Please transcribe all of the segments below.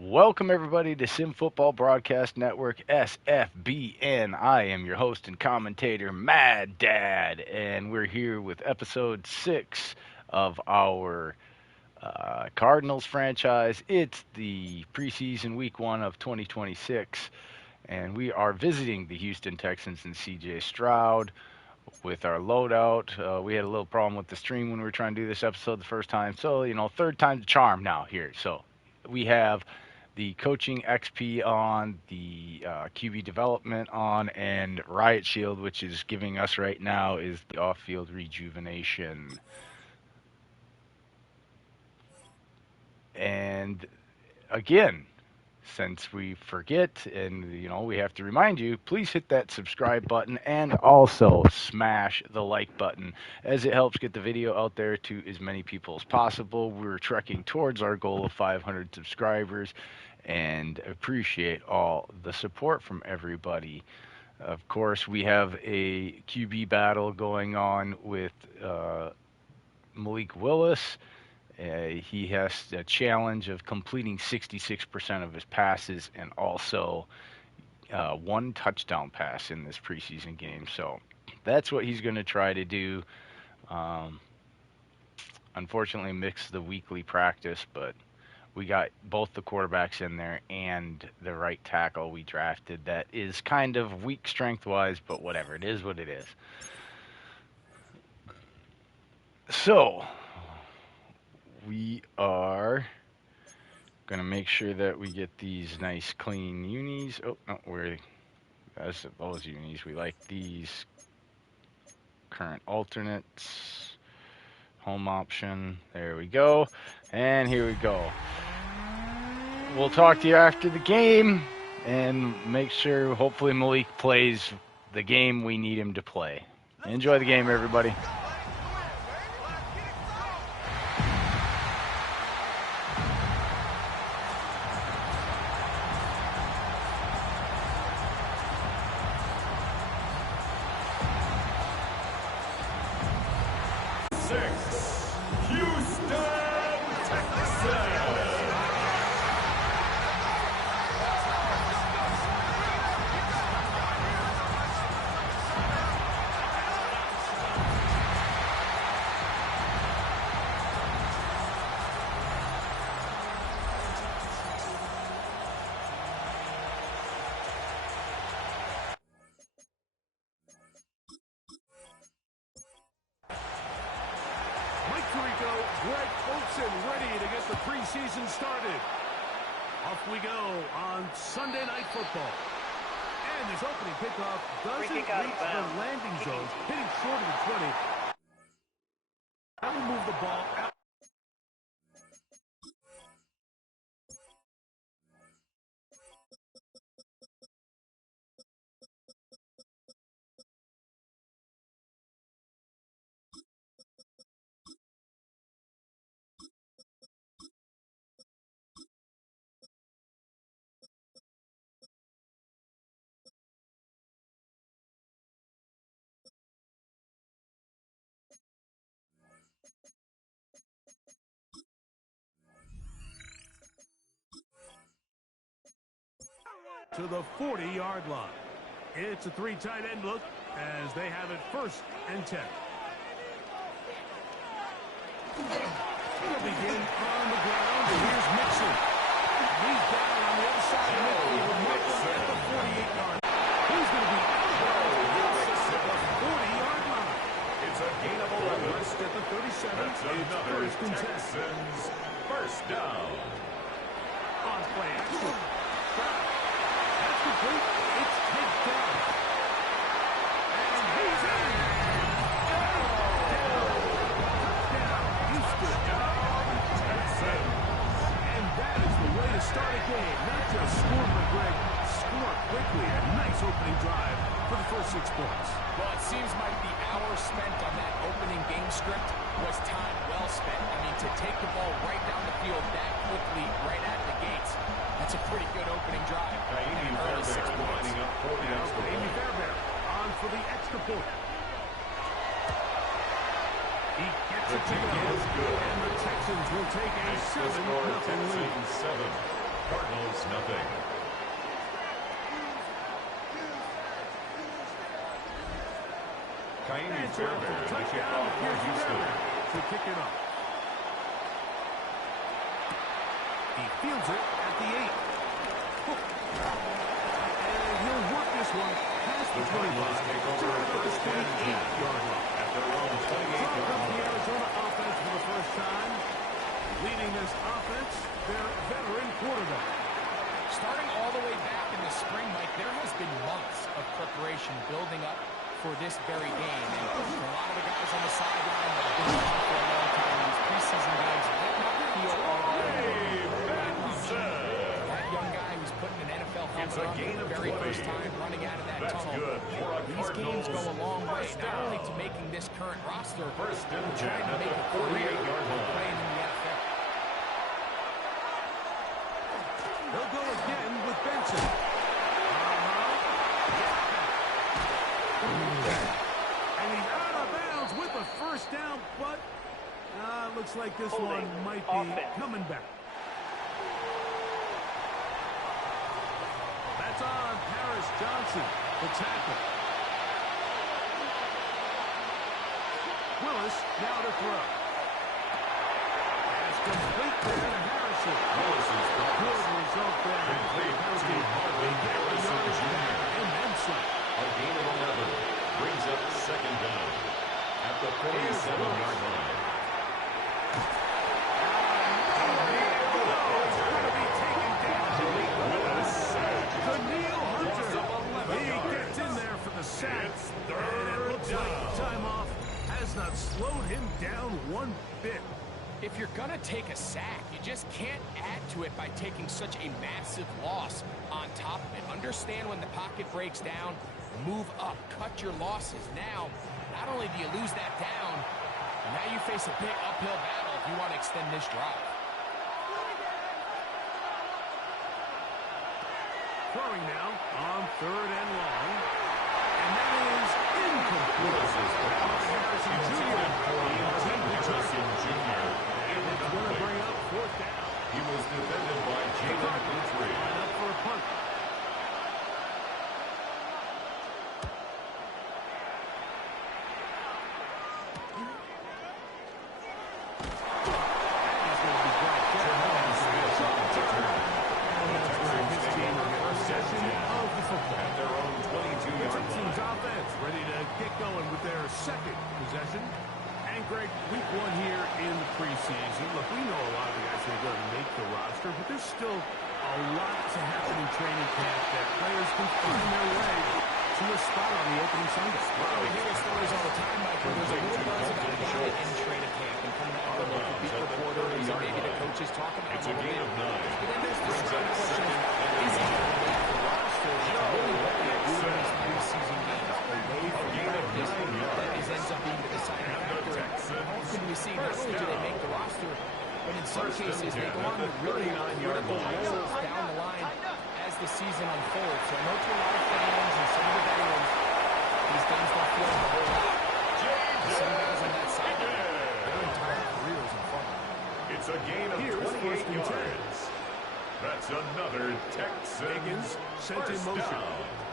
Welcome, everybody, to Sim Football Broadcast Network, SFBN. I am your host and commentator, Mad Dad, and we're here with episode 6 of our Cardinals franchise. It's the preseason week 1 of 2026, and we are visiting the Houston Texans and CJ Stroud with our loadout. We had a little problem with the stream when we were trying to do this episode the first time, so, third time's the charm now here. So we have the coaching XP on, the QB development on, and Riot Shield, which is giving us right now, is the off-field rejuvenation. And again, since we forget and we have to remind you, please hit that subscribe button and also smash the like button, as it helps get the video out there to as many people as possible. We're trekking towards our goal of 500 subscribers and appreciate all the support from everybody. Of course, we have a QB battle going on with Malik Willis. He has a challenge of completing 66% of his passes and also one touchdown pass in this preseason game. So that's what he's going to try to do. Unfortunately, mix the weekly practice, but we got both the quarterbacks in there and the right tackle we drafted. That is kind of weak strength-wise, but whatever. It is what it is. So we are going to make sure that we get these nice clean unis. Oh, no, that's those unis. We like these current alternates. Home option. There we go. And here we go. We'll talk to you after the game and make sure hopefully Malik plays the game we need him to play. Enjoy the game, everybody. Ready to get the preseason started. Off we go on Sunday Night Football. And his opening kickoff doesn't reach the landing zone, hitting short of the 20. That will move the ball out. To the 40-yard line. It's a three tight end look as they have it 1st and 10. He'll begin on the ground. Here's Mixon. He's down on the other side of midfield. Mixon at the 48-yard line. He's going to be out of the 40-yard line. It's a gain of 11. Rest at the 37. It's 1st and 10. Texans first down. On play action. Complete. It's kicked down. And he's in. Touchdown. Houston. Texans. And that is the way to start a game. Not just score, but Greg, score quickly. A nice opening drive for the first 6 points. Well, it seems like the hour spent on that opening game script was time well spent. I mean, to take the ball right down the field that quickly, right out of the gates, that's a pretty good opening drive. Early 6 points. Amy Fairbairn on for the extra point. He gets it to go. And the Texans will take a 7-0 lead. Cardinals, nothing. Kaimi Fairbairn, the kickoff for Houston. To kick it off. He fields it at the 8. And he'll work this one past the 25. Take over first and 28-yard line. at their own 28-yard The line. Arizona offense for the first time. Leading this offense, their veteran quarterback. Starting all the way back in the spring, Mike, there has been months of preparation building up for this very game. And a lot of the guys on the sideline that have been around for a long time in these preseason games might not feel all that young guy who's putting an NFL helmet on for the very first time running out of that tunnel. These games go a long way, not only to making this current roster, but trying to make a career playing in the NFL. They'll go again with Benson. And he's out of bounds with the first down, but looks like this one might be coming back. That's on Paris Johnson, the tackle. Willis now to throw. Pass complete there to Harrison. Good result there. Penalty. Harrison Jr. And then some. A gain of 11 brings up second down at the 47-yard line. He gets in there for the sack. And it looks like time off has not slowed him down one bit. If you're going to take a sack, you just can't add to it by taking such a massive loss on top of it. Understand when the pocket breaks down, move up, cut your losses. Now, not only do you lose that down, now you face a big uphill battle if you want to extend this drive. Throwing now on 3rd and long. And that is incomplete. Harrison Jr. It's going to bring up 4th down. He was defended by Jalen Guthrie. Line up for a punt. He's going to be brought down. His team on the possession of the football. At their own 22-yard Texans line. offense ready to get going with their second possession. And Greg, week 1 here in the preseason. Look, we know a lot of the guys are going to make the roster, but there's still a lot to happen in training camp that players can find their way to a spot on the opening Sunday. Well, we hear the stories all the time, Mike, where there's a little buzz about a guy in training camp and coming out of the local beat reporters and maybe the coaches talk about It's a gain of 9. But then there's the Brings up question, is he going to make the roster? It's really what we do in these preseason games. Away from practice, that ends up being the deciding factor. How often do we see not only do they make the roster, but in some cases they go on to really critical roles down the line as the season unfolds. So I know to a lot of fans and some of the veterans, these games don't feel like a whole lot. Some guys on that side, their entire careers in front of them. It's a gain of 28 yards. That's another Texans sent in first motion. down.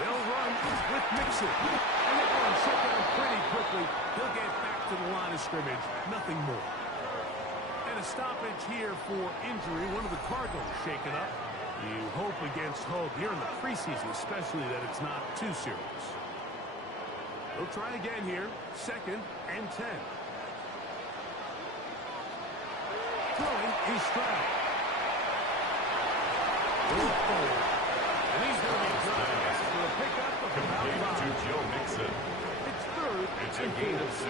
They'll run with Mixon. And they're going to shut down pretty quickly. He'll get back to the line of scrimmage. Nothing more. And a stoppage here for injury. One of the Cardinals shaken up. You hope against hope here in the preseason, especially that it's not too serious. They'll try again here. 2nd and 10. Throwing is Stroud. And he's going to be dropped for a pickup of Complete about to 5. Joe Mixon. It's 3rd. It's a gain of 6.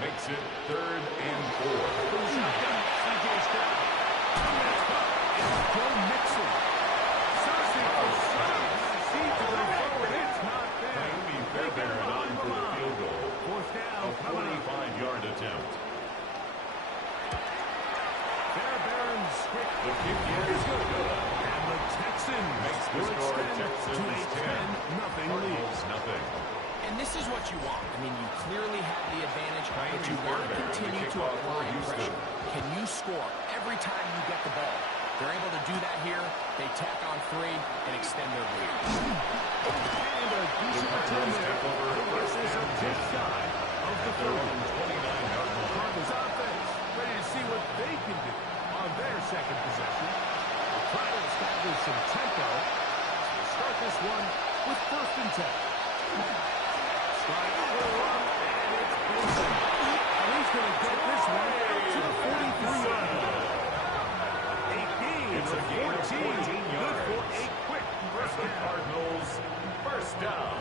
Makes it 3rd and 4. Shotgun, C.J. Stroud. It's Joe Mixon. Searching for Stroud. See to the forward. It's not there. Kaimi Fairbairn on for the field goal. 4th down. A 45-yard attempt. Fairbairn's quick. The kick is good. And the Texans Makes the will score extend to a Texans 10. 10-0 lead. Cardinals nothing. And this is what you want. I mean, you clearly have the advantage, but Kaimi you want to Fairbairn, continue the to kickoff apply for Houston. pressure. Can you score every time you get the ball? There do that here, they tack on 3 and extend their lead. And a decent return there. This is a just shy of the 29-yard line. Cardinals offense ready to see what they can do on their second possession. They're trying to establish some tempo. So we'll start this one with 1st and 10. Stride will run, and it's Wilson. And he's going to get this one out to the 43-yard line. It's a gain of 14 yards. Good for a quick first down. Cardinals first down.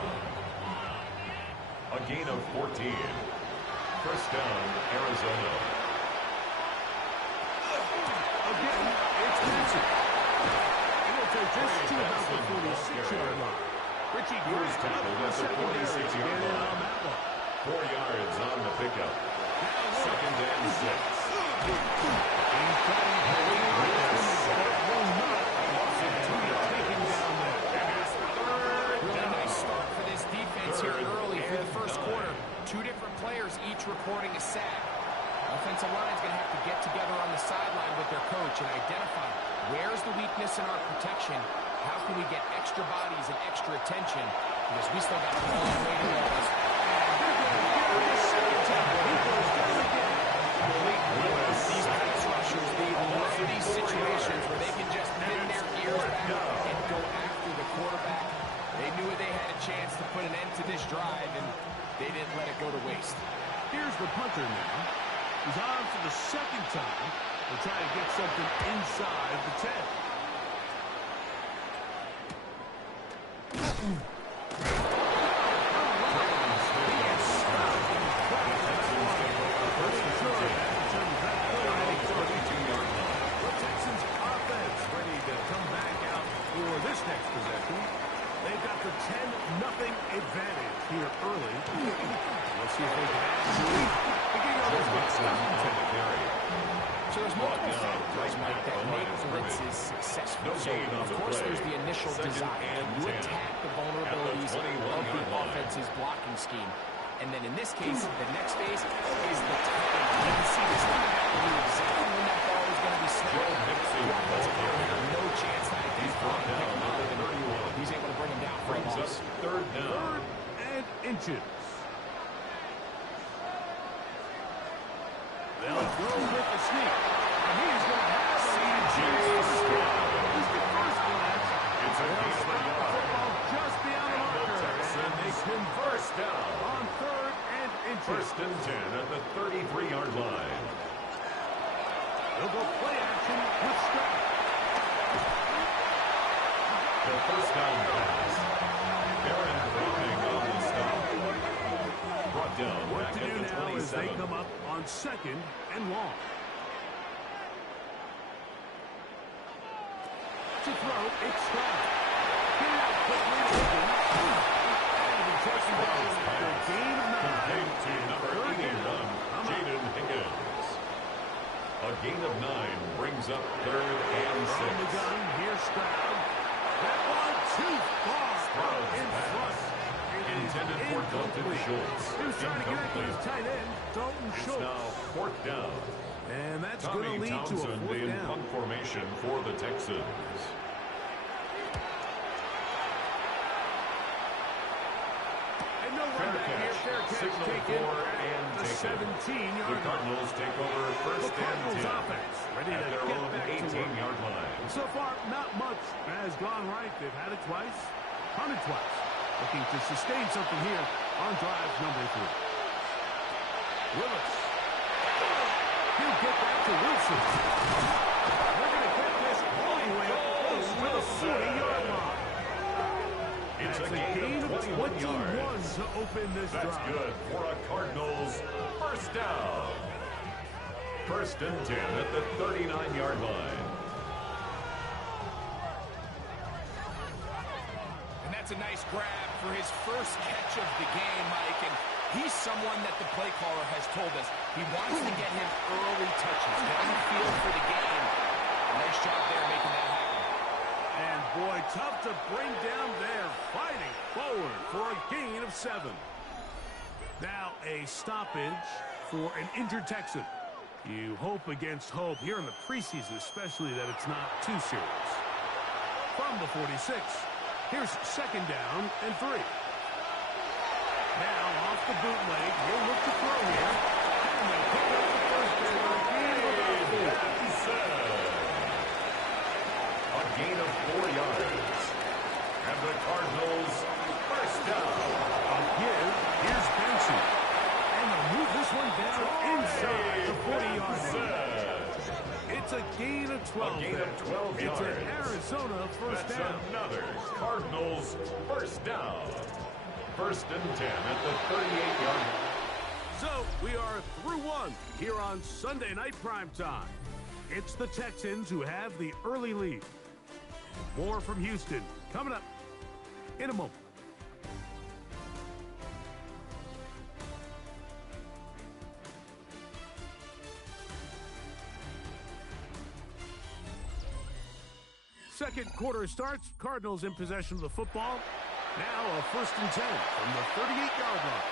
A gain of 14. First down, Arizona. Again, it's Wilson. It'll take this to about the 46-yard line. Richie Grant tackled at the 46-yard line. 4 yards on the pickup. Second and 6. He's trying to will not take him down there. Really nice start for this defense here early for the first quarter. 2 different players each recording a sack. Offensive line's going to have to get together on the sideline with their coach and identify where's the weakness in our protection. How can we get extra bodies and extra attention? Because we still got a long way to go. These pass rushers, they love these situations where they can just pin their ears back and go after the quarterback. They knew they had a chance to put an end to this drive, and they didn't let it go to waste. Here's the punter now. He's on for the second time. They'll try to get something inside the 10. This next possession, they've got the 10-0 advantage here early. Let's see if they can actually begin on this one. So there's multiple factors, Mike, that make blitzes successful. So, of course, there's the initial design. You attack the vulnerabilities of the offense's blocking scheme. And then in this case, the next phase is the timing. You can see this guy knew exactly when that ball was going to be snapped. No chance that he's he's able to bring him down for a loss. Third down. 3rd and inches. They'll go with the sneak. And he's going to have C.J. Stroud. This is the first glance. It's a gain of a yard. Football just beyond the marker. And they converse down. On 3rd and inches. 1st and 10 at the 33-yard line. They'll go play action with Stroud. The first down pass. Aaron dropping on the stop. Brought down What back to at do the now as they 27. come up on 2nd and long. To throw, it's Stroud. Get it out quickly. And he takes it down after a gain of 9. Complete to number 81, Jaden Higgins. A gain of 9 brings up 3rd and From the 6. gun, here's Stroud. That one too far Stroud's in front. pass. It is Intended for Dalton incomplete. Schultz. He was trying to get at his tight end, Dalton It's Schultz. now 4th down. And that's going to Tommy lead to a Townsend 4th in down. punt formation for the Texans. And no run back here. Fair catch Signal taken for at and the taken. 17-yard The Cardinals take over The 1st and Cardinals 10 offense ready at to their get own back to work. 18-yard line. So far, not much has gone right. They've had it twice, punted twice. Looking to sustain something here on drive number 3. Willis. He'll get back to Wilson. They're going to get this all the way up close to the 40-yard line. It's That's a gain of 21 yards. to open this That's drive. good for a Cardinals first down. 1st and 10 at the 39-yard line. And that's a nice grab for his first catch of the game, Mike. And he's someone that the play caller has told us he wants to get him early touches, get on the field for the game. Nice job there making that happen. And boy, tough to bring down there, fighting forward for a gain of 7. Now a stoppage for an injured Texan. You hope against hope here in the preseason, especially that it's not too serious. From the 46, here's second down and 3. Now off the bootleg, he'll look to throw here. And they pick up the first down. A gain of 4 yards. And the Cardinals first down. Again, here's Benson. And they'll move this one down inside the 40-yard line. It's a gain of 12. A gain of 12 yards. It's an Arizona first That's down. another Cardinals first down. First and 10 at the 38-yard line. So we are through one here on Sunday Night Primetime. It's the Texans who have the early lead. More from Houston coming up in a moment. Second quarter starts. Cardinals in possession of the football. Now a first and 10 from the 38-yard line.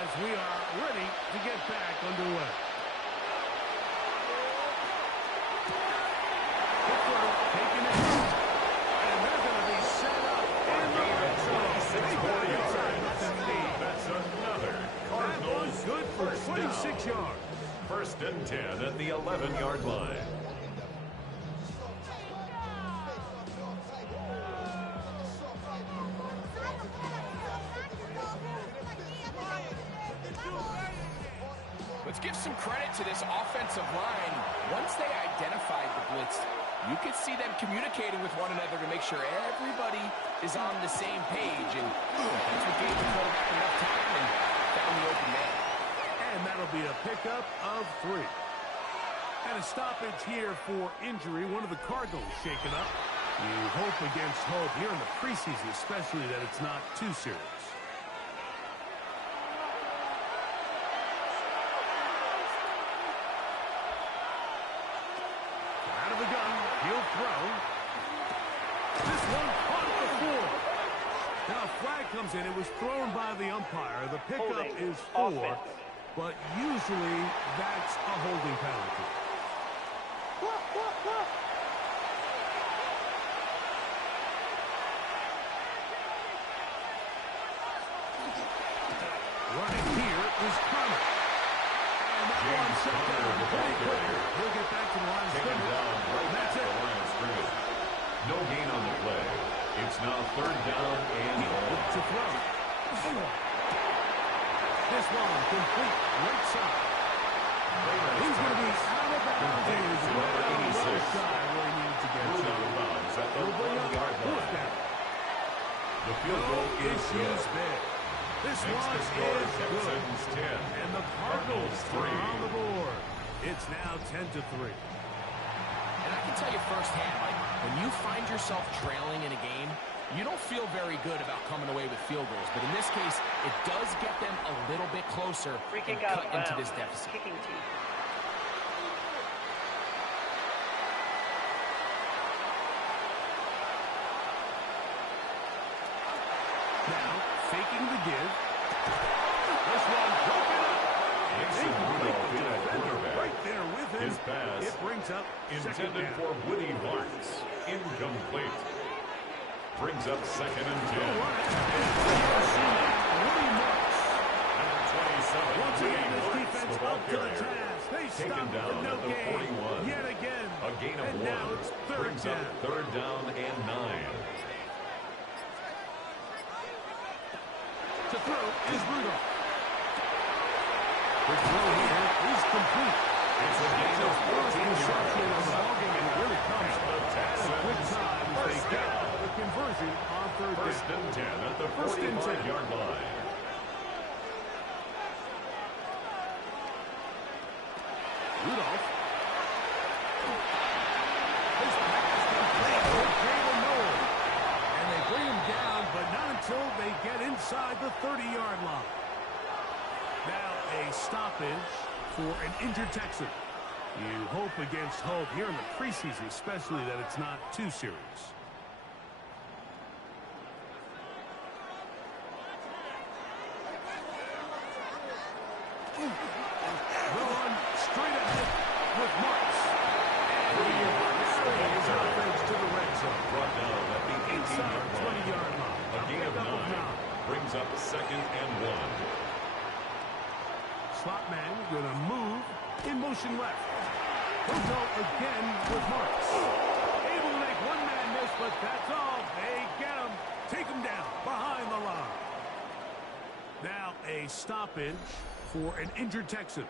As we are ready to get back underway. Taking it. And they're going to be set up. And That's another Cardinals good for 26 yards. First and 10 at the 11-yard line. Let's give some credit to this offensive line. Once they identified the blitz, you could see them communicating with one another to make sure everybody is on the same page. And that's what gave the quarterback enough time and found the open man. And that'll be a pickup of 3. And a stoppage here for injury. One of the Cardinals shaken up. You hope against hope here in the preseason, especially that it's not too serious. Out of the gun, he'll throw. This one caught the floor. Now a flag comes in. It was thrown by the umpire. The pickup is 4, but usually that's a holding penalty. Running here is Connor. And that one set down pretty quickly. He'll get back to the line of Taken scrimmage. down right That's at the it. line of scrimmage. No gain on the play. It's now third down and Look to throw. This one complete right side. He's going to be out of bounds. He's right on the left side where he needs to get Ruled to. out of bounds at the He'll bring up 1-yard fourth line. down. The field goal No is issues good. there. This Makes one the is score good. Texans 10. And the Cardinals are 3. on the board. It's now 10-3. And I can tell you firsthand, like, when you find yourself trailing in a game, you don't feel very good about coming away with field goals. But in this case, it does get them a little bit closer Free and kick out cut of into bounds. this deficit. Kicking team. Now, faking the give. This one broken up. Mason Rudolph in at quarterback. Right there with him. His pass It brings up second intended down. for Woody Marks. Incomplete. Brings up second and 10. Woody Marks. Number 27. Once Woody again, this Marks, defense the ball up to the carrier. task. They Taken stop down with no at the gain. 41. Yet again. A gain of and 1. now it's third Brings down. up third down and 9. To throw is Rudolph. The throw here is complete. It's a gain of 14 Reception of yards. the ballgame, and it really comes And the at a quick Texans time as they first get down. the conversion on third First down. and 10 at the First and 10. 45-yard line. Rudolph. His pass complete for Jalen Noel. And they bring him down, but not until they get inside the 30-yard line. Now a stoppage for an injured Texan. You hope against hope here in the preseason, especially that it's not too serious. The run straight stoppage for an injured Texan.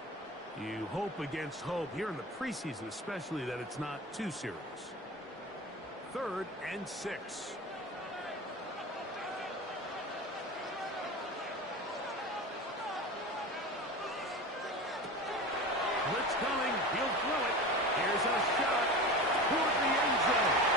You hope against hope here in the preseason, especially that it's not too serious. 3rd and 6. Blitz coming. He'll throw it. Here's a shot toward the end zone.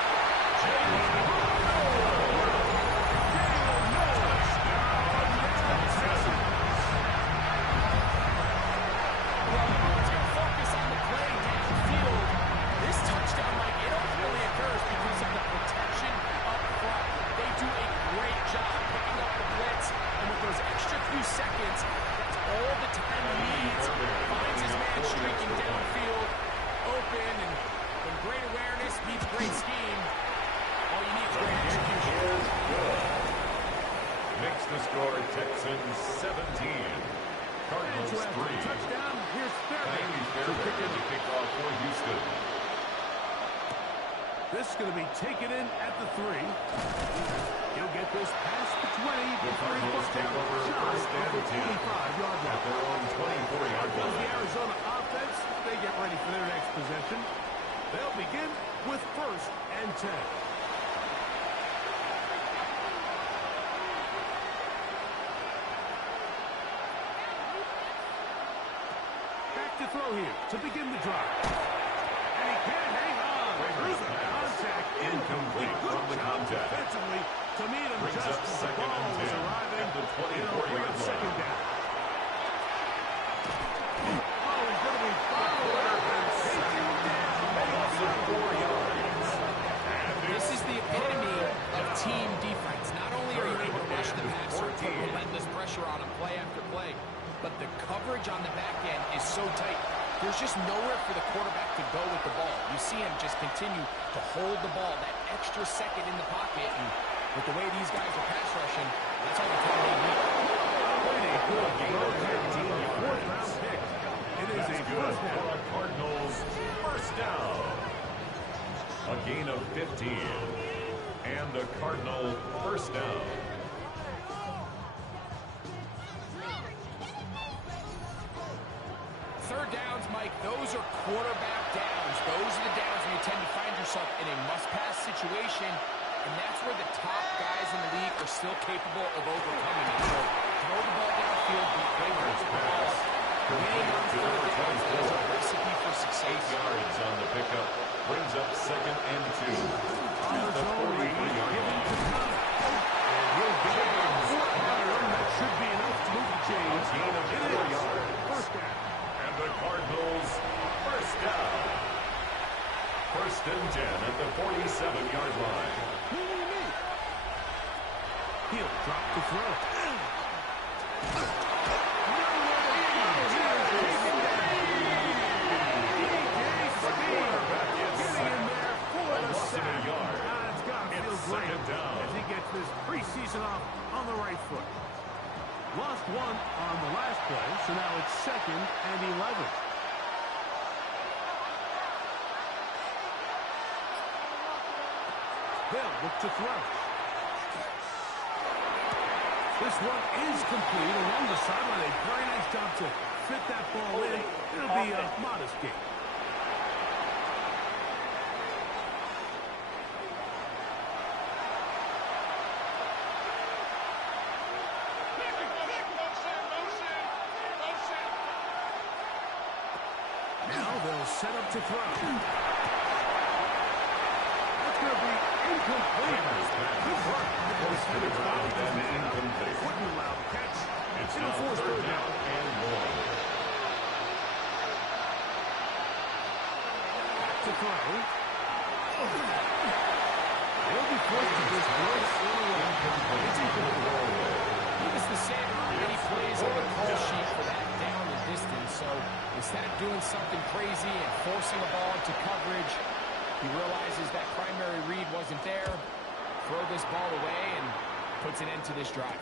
Seconds, that's all the time he needs. Finds his man streaking downfield, open, and when great awareness meets great scheme, all you need is great execution. Makes the score Texans 17. Cardinals 3. Touchdown. Here's Fairbairn to kick off for Houston. This is going to be taken in at the 3. He'll get this past the 20 before he goes down shy of the 25-yard line. At their own 24-yard line. The Arizona offense, they get ready for their next possession. They'll begin with 1st and 10. Back to throw here to begin the drive. And he can't hang on. Through the contact. Incomplete from the contact. Defensively, to meet him Brings just up as the 2nd ball and was 10 arriving. at the 24-yard line. Second down. Oh, he's going to be followed and taken down. Loss of 4 yards. This is the epitome of team defense. Not only are you able to rush the passer and put relentless pressure on him play after play, but the coverage on the back end is so tight. There's just nowhere for the quarterback to go with the ball. You see him just continue to hold the ball that extra second in the pocket, and with the way these guys are pass rushing, that's all the time they need. Pretty good game. 4th-round pick. It is a first For down. a Cardinals first down. A gain of 15. And a Cardinal first down. Third downs, Mike, those are quarterback downs. Those are the downs when you tend to find yourself in a must-pass situation, and that's where the top guys in the league are still capable of overcoming it. So throw the ball downfield, be great with the ball. Winning on 3rd down is a recipe for success. 8 yards on the pickup. Brings up 2nd and 2. At the 43-yard line. And he'll get it on 4th down. That should be enough to move the chains. A gain of 4 yards. First down. And the Cardinals first down. 1st and 10 at the 47-yard line. He'll drop the throw. It's 2nd down. As he gets this preseason off on the right foot. Lost 1 on the last play, so now it's 2nd and 11. They'll look to throw. This one is complete along the sideline. A very nice job to fit that ball in. It'll be a modest gain. Now they'll set up to throw. That's going to be incomplete. Good work. Close to the ground and incomplete. Wouldn't allow the catch. It's It'll now force 3rd third down down. and 1. Back to throw. He'll be forced to this blitz in a row. It's incomplete. Needless to say, there aren't many plays on the call sheet for that down and distance. So instead of doing something crazy and forcing a ball into coverage, he realizes that primary read wasn't there. Throw this ball away and puts an end to this drive.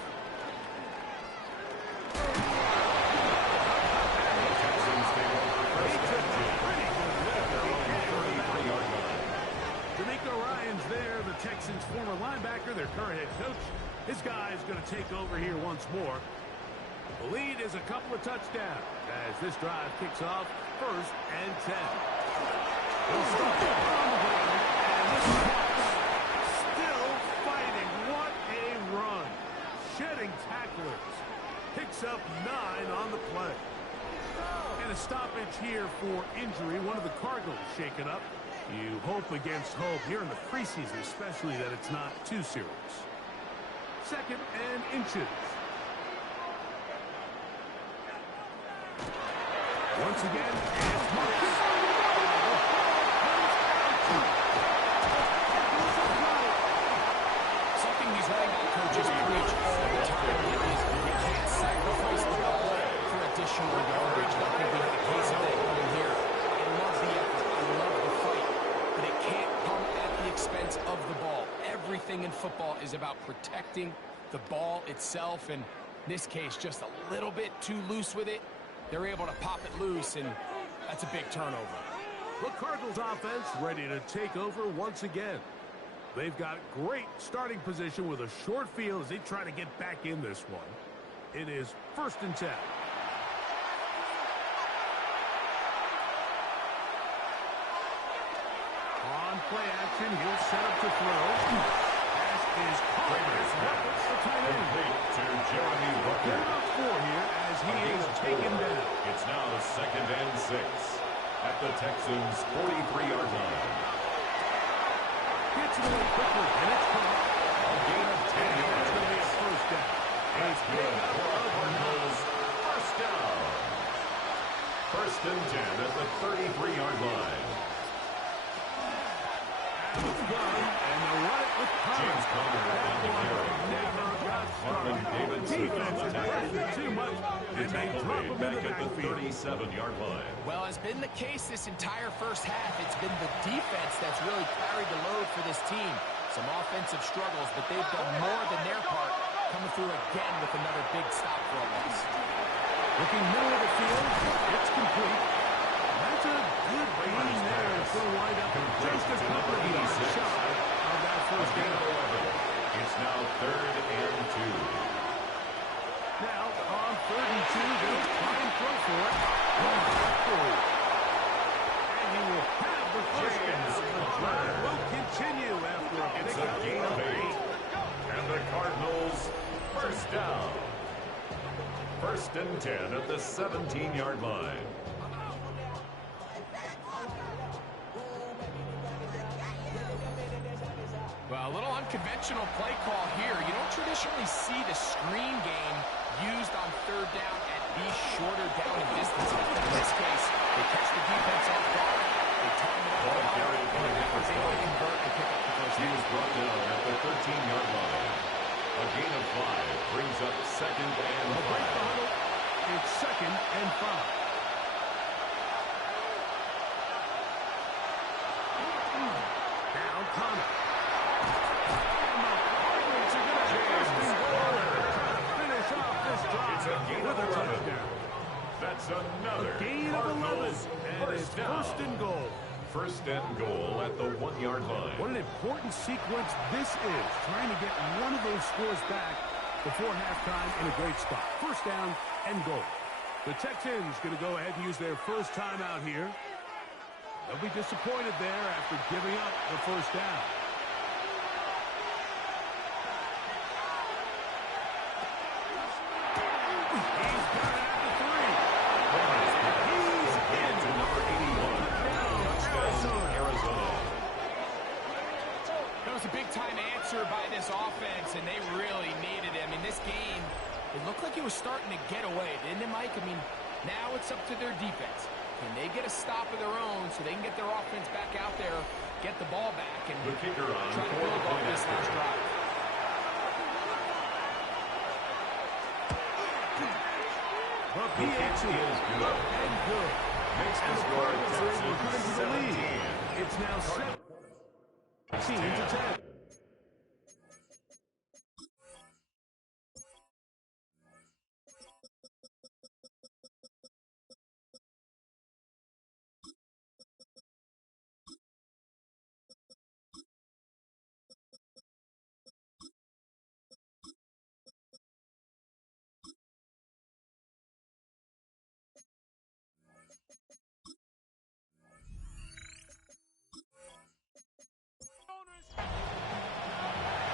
There, the Texans' former linebacker, their current head coach. This guy is going to take over here once more. The lead is a couple of touchdowns as this drive kicks off 1st and 10. They'll start on the ground, and this is still fighting. What a run. Shedding tacklers. Picks up 9 on the play. And a stoppage here for injury. One of the Cardinals shaken up. You hope against hope here in the preseason, especially that it's not too serious. 2nd and inches. Once again, it's Marcus. Something these running back coaches preach all the time is you can't sacrifice the ball for additional yardage. That could be the case of that running here. I love the effort. I love the fight. But it can't come at the expense of the ball. Everything in football is about protecting the ball itself. And in this case, just a little bit too loose with it. They're able to pop it loose, and that's a big turnover. The Cardinals offense ready to take over once again. They've got great starting position with a short field as they try to get back in this one. It is 1st and 10. On play action, he'll set up to throw. Is the tight end. To Jeremy Rucker. Get up 4 here as he is taken down. It's now 2nd and 6 at the Texans' 43-yard line. Gets it away quickly, and it's caught. A gain of 10 yards. It's going to be a 1st down. That's good for our Cardinals. 1st down. 1st and 10 at the 33-yard line. It's gone, and they'll run it with James Conner on the carry. Never got started. Davidson Defense is pressing too much, The and they tackle drop made him in back the at the backfield. 37-yard line. Well, has been the case this entire first half. It's been the defense that's really carried the load for this team. Some offensive struggles, but they've done more than their part, coming through again with another big stop for a loss. Looking middle of the field, it's complete. That's a good gain there. It's going to wind up just a couple of yards shy of that 1st down. It's now 3rd and 2. Now, on 3rd and 2, they'll try and throw for it. And he will have the 1st down. The drive will continue after a It's a pickup gain of 8. of 8. And the Cardinals, 1st down. 1st and 10 at the 17-yard line. Well, a little unconventional play call here. You don't traditionally see the screen game used on 3rd down at these shorter down and distances. But in this case, they catch the defense off guard. They time it up. Was able to convert and pick up the 1st He down. was brought down at the 13-yard line. A gain of 5 brings up 2nd and A break the 5. huddle. It's 2nd and 5. Down Connor. It's a gain of 11. That's another Gain of 11, Cardinals and it's 1st and goal. 1st and goal at the 1-yard line. What an important sequence this is, trying to get one of those scores back before halftime in a great spot. 1st down and goal. The Texans going to go ahead and use their 1st timeout here. They'll be disappointed there after giving up the 1st down. By this offense, and they really needed it. I mean, this game, it looked like it was starting to get away, didn't it, Mike? I mean, now it's up to their defense. Can they get a stop of their own so they can get their offense back out there, get the ball back, and The kicker on try to for build the off this last drive? The PAT is good and good. Makes the score Texans 17. It's now 17 to 10.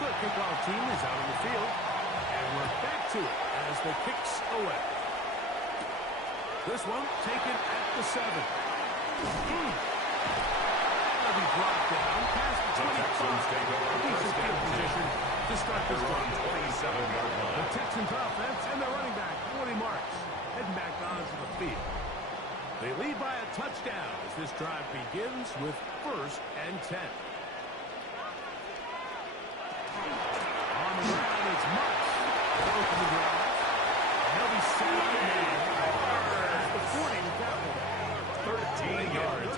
The kickoff team is out on the field. And we're back to it as the kick's away. This one taken at the 7. That'll be brought down past the 25. Texans take over first down position to start this run drive. 27-yard line. The Texans offense and their running back, 40 Marks, heading back onto the field. They lead by a touchdown as this drive begins with 1st and 10. On the ground, it's Marks. Goes to the ground. He'll be set up at the 40 with that one. 13 yards.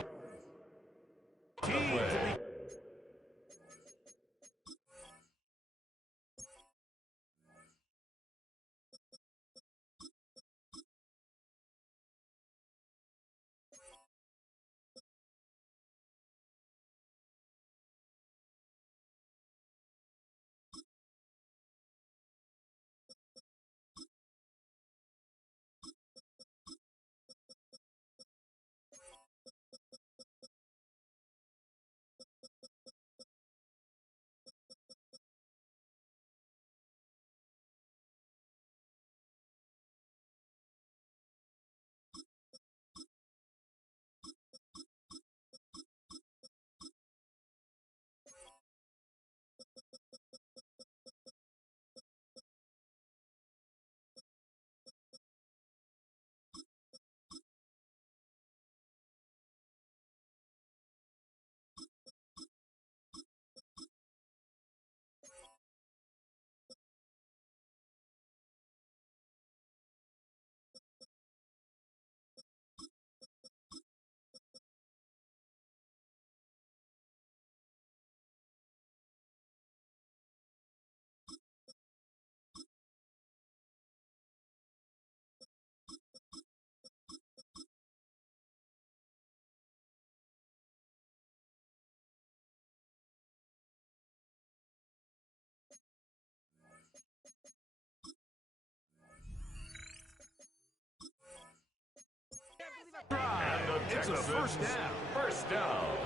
It's a first down. First down.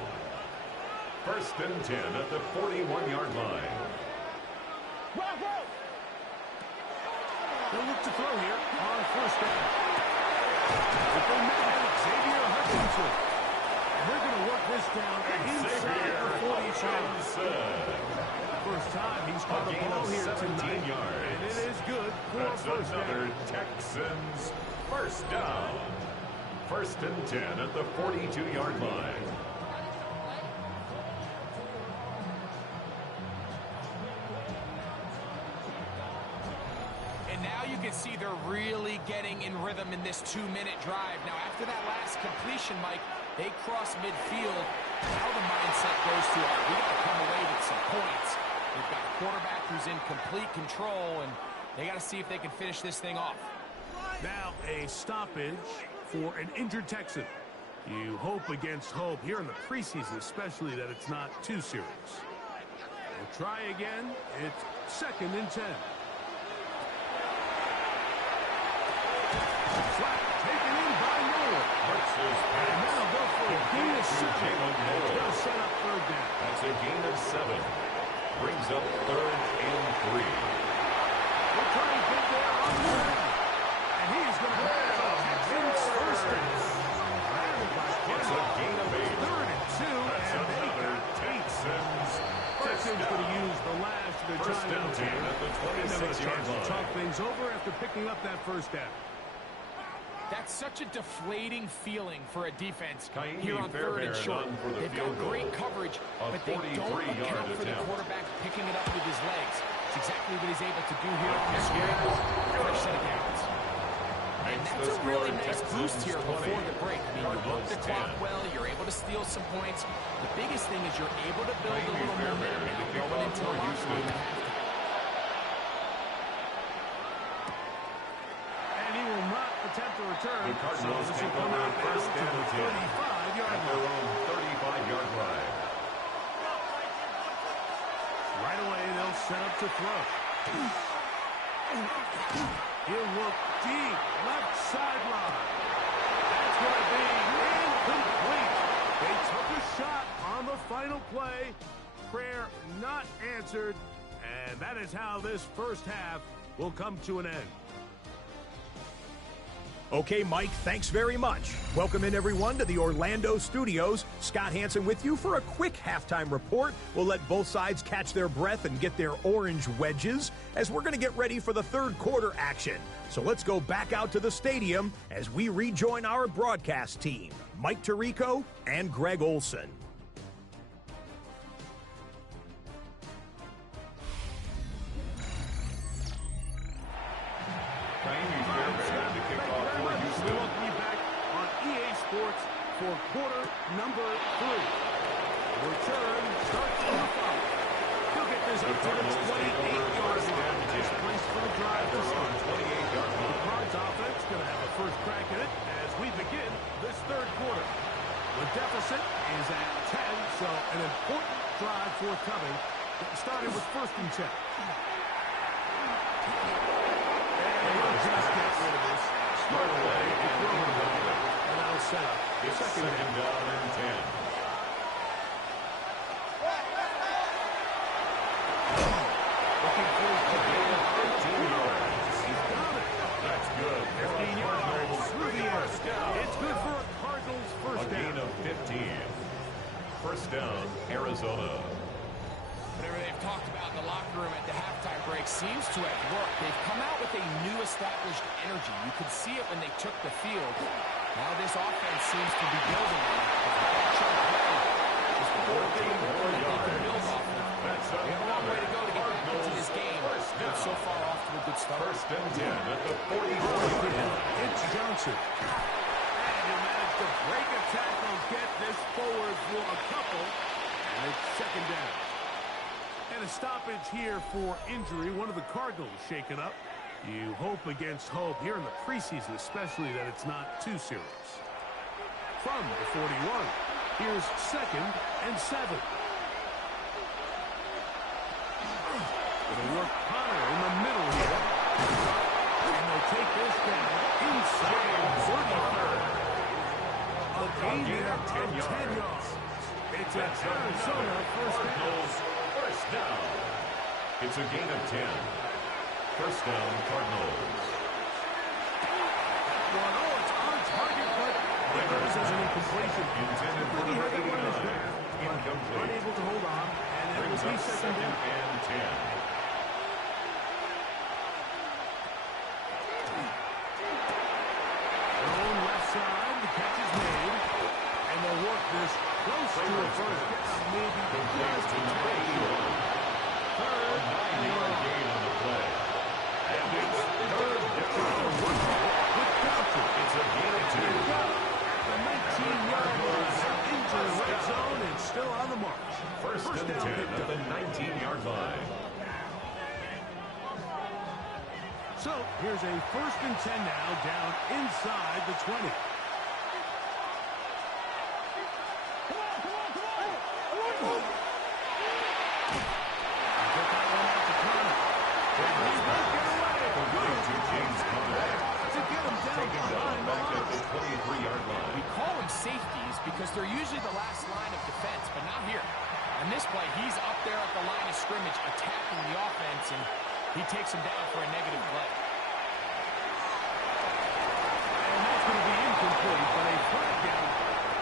1st and 10 at the 41-yard line. They'll look to throw here on 1st down. If they make it, Xavier Hutchinson. And they're going to work this down inside the 40-yard. First time he's caught the ball here 17 tonight. yards. And it is good for That's a first another down. Texans first down. 1st and 10 at the 42-yard line. And now you can see they're really getting in rhythm in this 2-minute drive. Now, after that last completion, Mike, they cross midfield. Now the mindset goes to, we got to come away with some points. They've got a quarterback who's in complete control, and they got to see if they can finish this thing off. Now a stoppage for an injured Texan. You hope against hope here in the preseason, especially that it's not too serious. We'll try again. It's 2nd and 10. Flat taken in by Noah. And now go for a gain of 7. They'll set up 3rd down. That's a gain of 7. Brings up 3rd and 3. We'll try and get there on the ground. And he's going to have the Texans 1st down. It's a gain of 8. 3rd and 2. That's And they another got 8. Texans first Texans going to down. use the last of their 1st and 10 timeouts. at the And they'll have a 26-yard chance to talk line. things over after picking up that 1st down. That's such a deflating feeling for a defense Kaimi here on 3rd and Fairbairn short. on for the They've got field goal. great coverage, A but they don't 43-yard account for the attempt. quarterback picking it up with his legs. It's exactly what he's able to do here on the scramble. First set of downs. And Makes that's the a really score nice boost Texans here 20. before the break. I mean, you work the Cardinals clock 10. well, you're able to steal some points. The biggest thing is you're able to build a Kaimi little Fairbairn momentum to kick going off into for the locker room Houston. at halftime. And he will not attempt to return. The Cardinals so this take will come over out now 1st to and the 10 35-yard at line. their own 35-yard line. Right away, they'll set up to throw. He'll look deep, left sideline. That's going to be incomplete. They took a shot on the final play. Prayer not answered. And that is how this first half will come to an end. Okay, Mike, thanks very much. Welcome in, everyone, to the Orlando studios. Scott Hansen with you for a quick halftime report. We'll let both sides catch their breath and get their orange wedges as we're going to get ready for the third quarter action. So let's go back out to the stadium as we rejoin our broadcast team, Mike Tirico and Greg Olson. We welcome you back on EA Sports for quarter number 3. Return starts on the 5. He'll get this up to the 28-yard line. Nice place for the drive to start. 28-yard line. The Cards offense going to have a first crack at it as we begin this third quarter. The deficit is at 10, so an important drive forthcoming. Starting with 1st and 10. And we'll just get rid of this. Smart play, and that'll set up. It's second down and 10. Looking for a gain of 15 yards. He's got it. That's good. 15 yards through the air. It's good for a Cardinals first down. A gain of 15. First down, Arizona. Whatever they've talked about in the locker room at the halftime break seems to have worked. They've come out with a new established energy. You could see it when they took the field. Now this offense seems to be building on it. Just the whole thing that they can build off of. They have a long way to go to get back into this game. But so far off to a good start. First and 10 at the 44. It's Johnson. And he managed to break a tackle, get this forward for a couple, and it's second down. And a stoppage here for injury. One of the Cardinals shaken up. You hope against hope here in the preseason, especially that it's not too serious. From the 41, here's 2nd and 7. Gonna work Connor in the middle here. And they'll take this down inside the 33rd. A gain there of 10 yards. It's an Arizona first down. First down. It's a gain of 10. First down, Cardinals. It's on target, but this is an incompletion. Intended for the incomplete. Unable to hold on, and it Brings will be up second down. and 10. Their own left side, the catch is made, and they'll work this close to a first down, maybe just a touch. Third, 9-yard gain on the play. And it's third down. It's a gain of 2. the 19-yard line into the red zone and still on the march. First and 10 at the 19-yard line. So here's a 1st and 10 now, down inside the 20. We call them safeties because they're usually the last line of defense, but not here. On this play, he's up there at the line of scrimmage attacking the offense, and he takes him down for a negative play. And that's going to be incomplete, but a flag down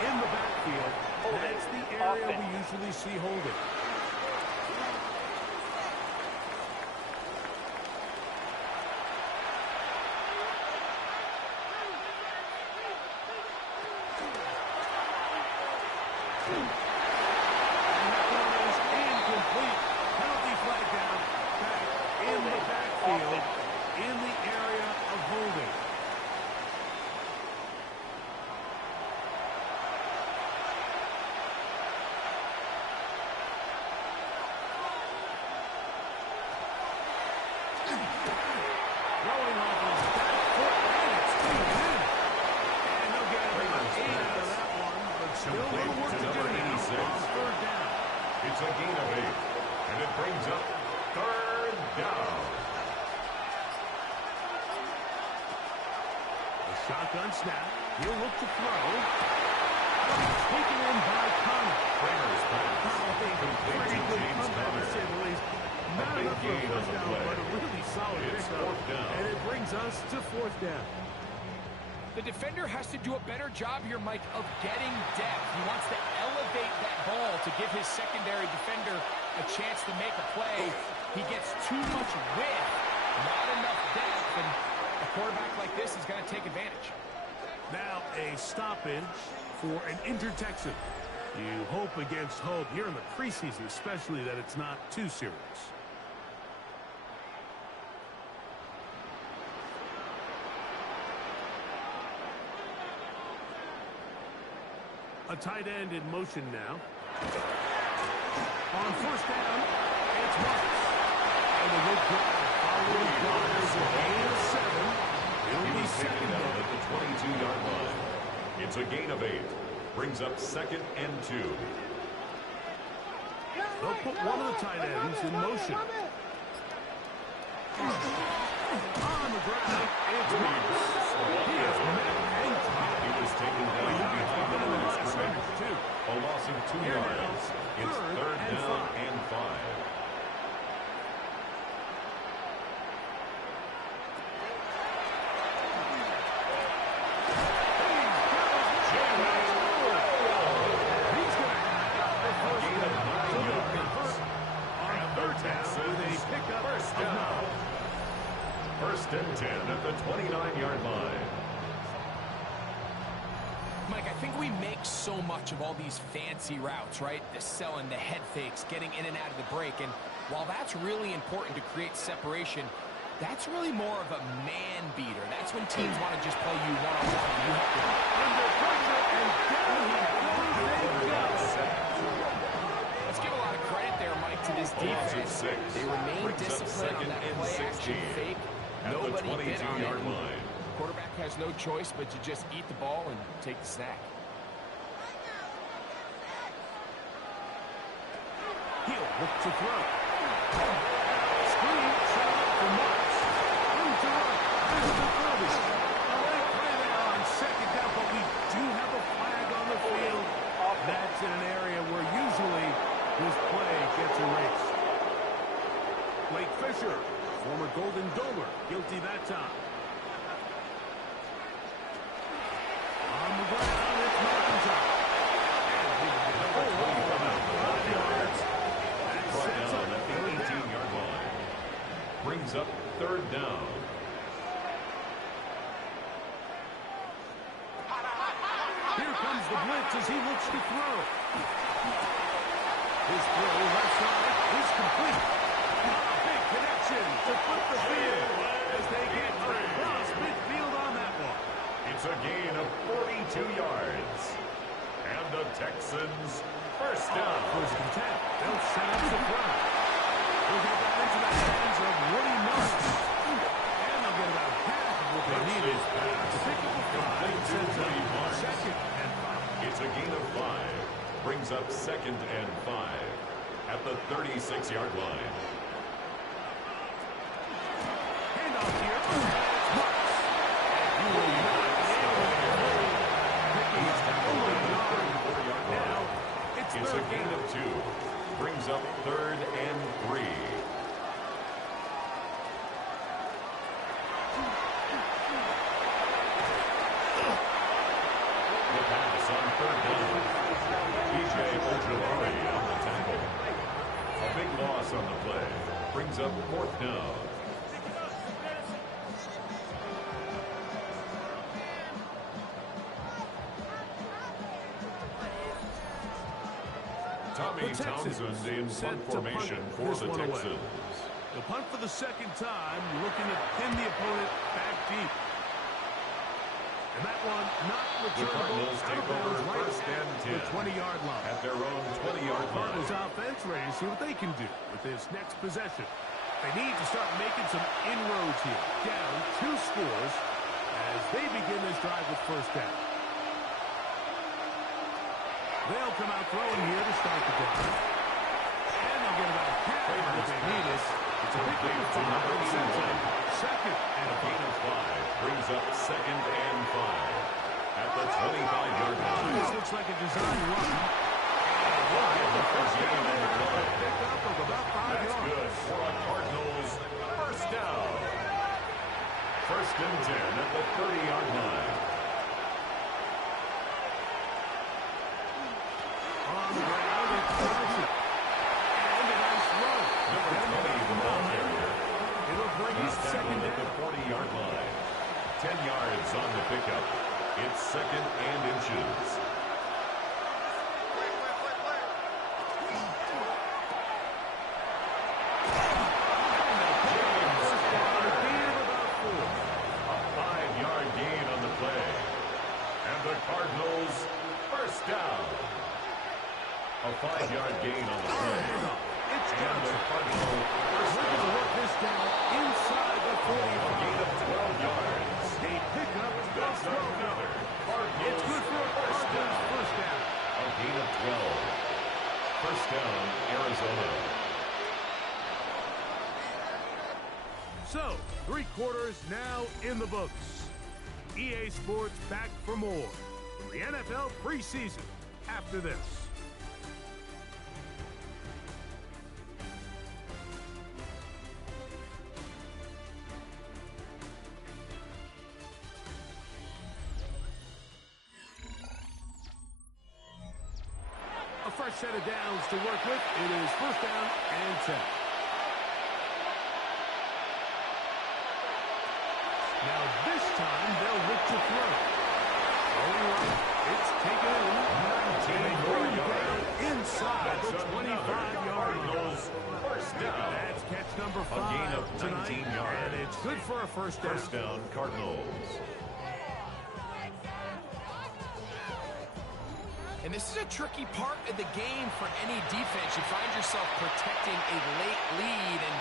in the backfield. That's the area we usually see holding. In the area of holding. Throwing off his back foot, and it's too good. And they'll get about 8 out of that one, but still a little work to do now on third down. It's a gain of 8, and it brings up third down. Shotgun snap. He'll look to throw. Taken in by Connor. Kramer's pass. Pretty good comeback, to say the least. Not enough for a gain on first the down, play. but a really solid It's pickup. fourth down. And it brings us to fourth down. The defender has to do a better job here, Mike, of getting depth. He wants to elevate that ball to give his secondary defender a chance to make a play. He gets too much width, not enough depth, and a quarterback like this is going to take advantage. Now a stoppage for an injured Texan. You hope against hope here in the preseason, especially that it's not too serious. A tight end in motion now. On first down, it's Marks. And a good drive following drives of 8 of 7. It'll be second Down down. at the 22-yard line. It's a gain of 8. Brings up 2nd and 2. They'll put one of the tight ends in motion. On the ground, it's Marks. He is met and tied. He was taken down behind the line of scrimmage. A loss of 2 yards. It's third down and 5. First and 10 at the 29-yard line. Mike, I think we make so much of all these fancy routes, right? The selling, the head fakes, getting in and out of the break. And while that's really important to create separation, that's really more of a man beater. That's when teams want to just play you one-on-one. You have to under pressure, and down he goes. Let's give a lot of credit there, Mike, to this defense. They remain disciplined on that play-action fake. Nobody bit on it. Line. Quarterback has no choice but to just eat the ball and take the snack. He'll look to throw. Screen shot for Marks. Room to run. There's the Irby. A late play there on second down, but we do have a flag on the field. That's in an area where usually this play gets erased. Blake Fisher, former Golden Domer, guilty that time. On the ground, it's McIntyre. And he'll get a hold about 5 yards. That Brought sets down up at the third down. 18-yard line. Brings up third down. Here comes the blitz as he looks to throw. His throw left side is complete. A big connection to flip the field as they get across midfield on that one. It's a gain of 42 yards. And the Texans first down. First and 10. They'll set up the front. They'll get that into the hands of Woody Marks. And they'll get about half of what they needed to pick up the 5 and send them second and 5. It's a gain of 5. Brings up 2nd and 5 at the 36-yard line. Handoff here. It's Marks. And you will not It's a gain of 2. Brings up 3rd and 3. The pass on 3rd down. DJ Ojolari on the tackle. A big loss on the play. Brings up 4th down. Tommy Townsend in punt formation for the Texans. The punt for the second time, looking to pin the opponent back deep. And that one not The returnable. Cardinals take over first and 10 the 20-yard line. at their own 20-yard line. Cardinals offense ready to see what they can do with this next possession. They need to start making some inroads here. Down 2 scores as they begin this drive with first down. They'll come out throwing here to start the drive. And they'll get about half of what they needed. It's a big gain for number 2. Second and A gain of 5 brings up 2nd and 5 at the 25-yard line. This looks like a design run. We'll get the first gain on the play. Pick up of about 5 That's yards. good for a Cardinal So, 3 quarters now in the books. EA Sports back for more from the NFL preseason after this. A fresh set of downs to work with. It is first down and 10. Now this time they'll look to throw. It's taken in 19 yards inside the 25-yard line. That's catch number 5 A gain of 19 tonight, yards. and it's good for a first down. First down, Cardinals. And this is a tricky part of the game for any defense. You find yourself protecting a late lead, and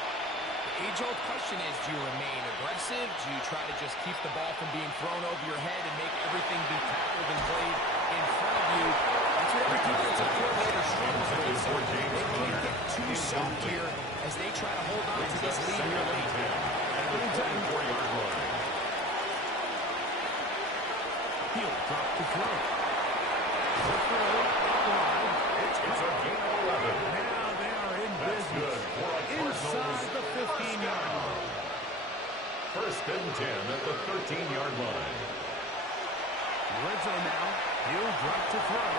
the age-old question is, do you remain aggressive? Do you try to just keep the ball from being thrown over your head and make everything be tackled and played in front of you? That's what every defensive coordinator struggles with. So they can't get too soft here as they try to hold on to this lead here late. At the 24-yard line. He'll drop to throw. It's a gain of 11. Now they are in That's business good for a inside the 15-yard line. First and 10 at the 13-yard line. Red zone now. He'll drop to throw.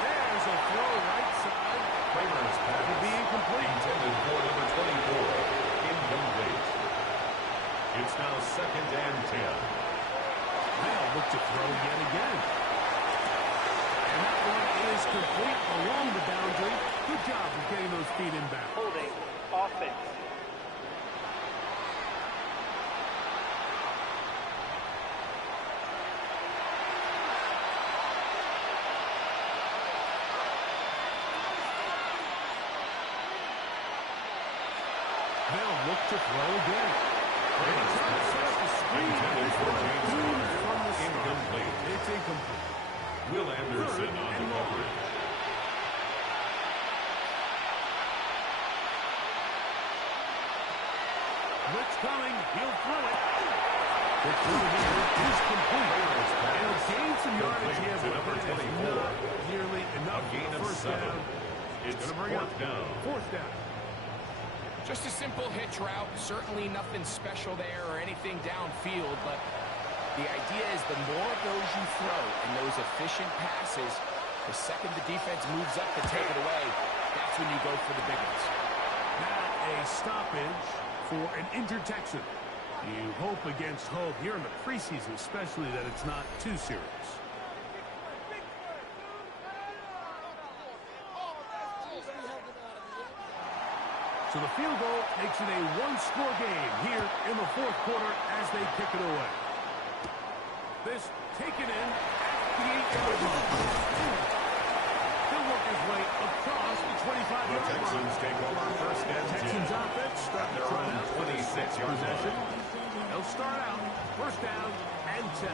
There's a throw right side. Kramer's pass It'll be incomplete. intended for number 24. Incomplete. It's now second and 10. They'll look to throw yet again. And that one is complete along the boundary. Good job of getting those feet in back. Holding offense. They'll look to throw again. They try to set up the screen. Intended for James Conner. From the start. Incomplete. It's incomplete. Will Anderson on the coverage. Blitz coming. He'll throw it. The throw here is complete. And he'll gain some yardage here, To number but it's 24. not nearly enough A gain for of first 7. down. It's Gonna bring fourth up down. fourth down. Just a simple hitch route. Certainly nothing special there or anything downfield, but the idea is the more of those you throw and those efficient passes, the second the defense moves up to take it away, that's when you go for the big ones. Now a stoppage for an injured Texan. You hope against hope here in the preseason, especially that it's not too serious. So the field goal makes it a one-score game here in the fourth quarter as they kick it away. This taken in at the 8-yard line. He'll work his way across the 25-yard The line. Texans take over first and 10. Texans offense starting to Their try own out 26-yard possession. line. They'll start out first down and 10.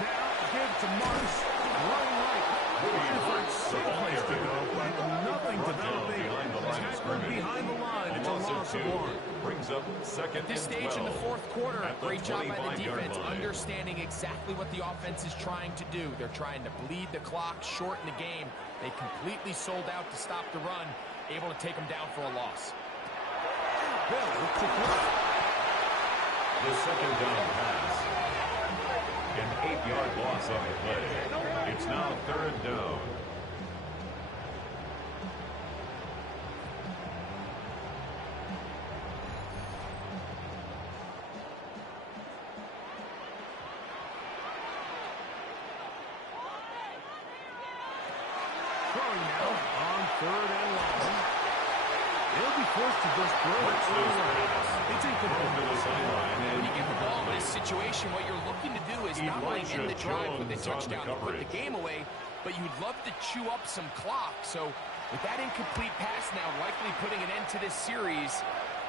Now give to Marks, running right. Looking for someplace to go, but nothing developing. Behind the line of Tackle scrimmage. behind the line. It's a Loss loss of of 2. one. Brings up second At this and stage 12. in the fourth quarter, At the great job by the 25-yard defense, line. understanding exactly what the offense is trying to do. They're trying to bleed the clock, shorten the game. They completely sold out to stop the run, able to take them down for a loss. They'll look to throw. The second down pass. An 8-yard loss on the play. It's now third down. Throwing now on third and long. They'll be forced to just throw it all around. It's Thrown to incomplete. the sideline When and you get the ball in this situation, what you're looking to do is not only end the drive with a Jones on the touchdown to put the coverage. game away, but you'd love to chew up some clock. So with that incomplete pass now likely putting an end to this series,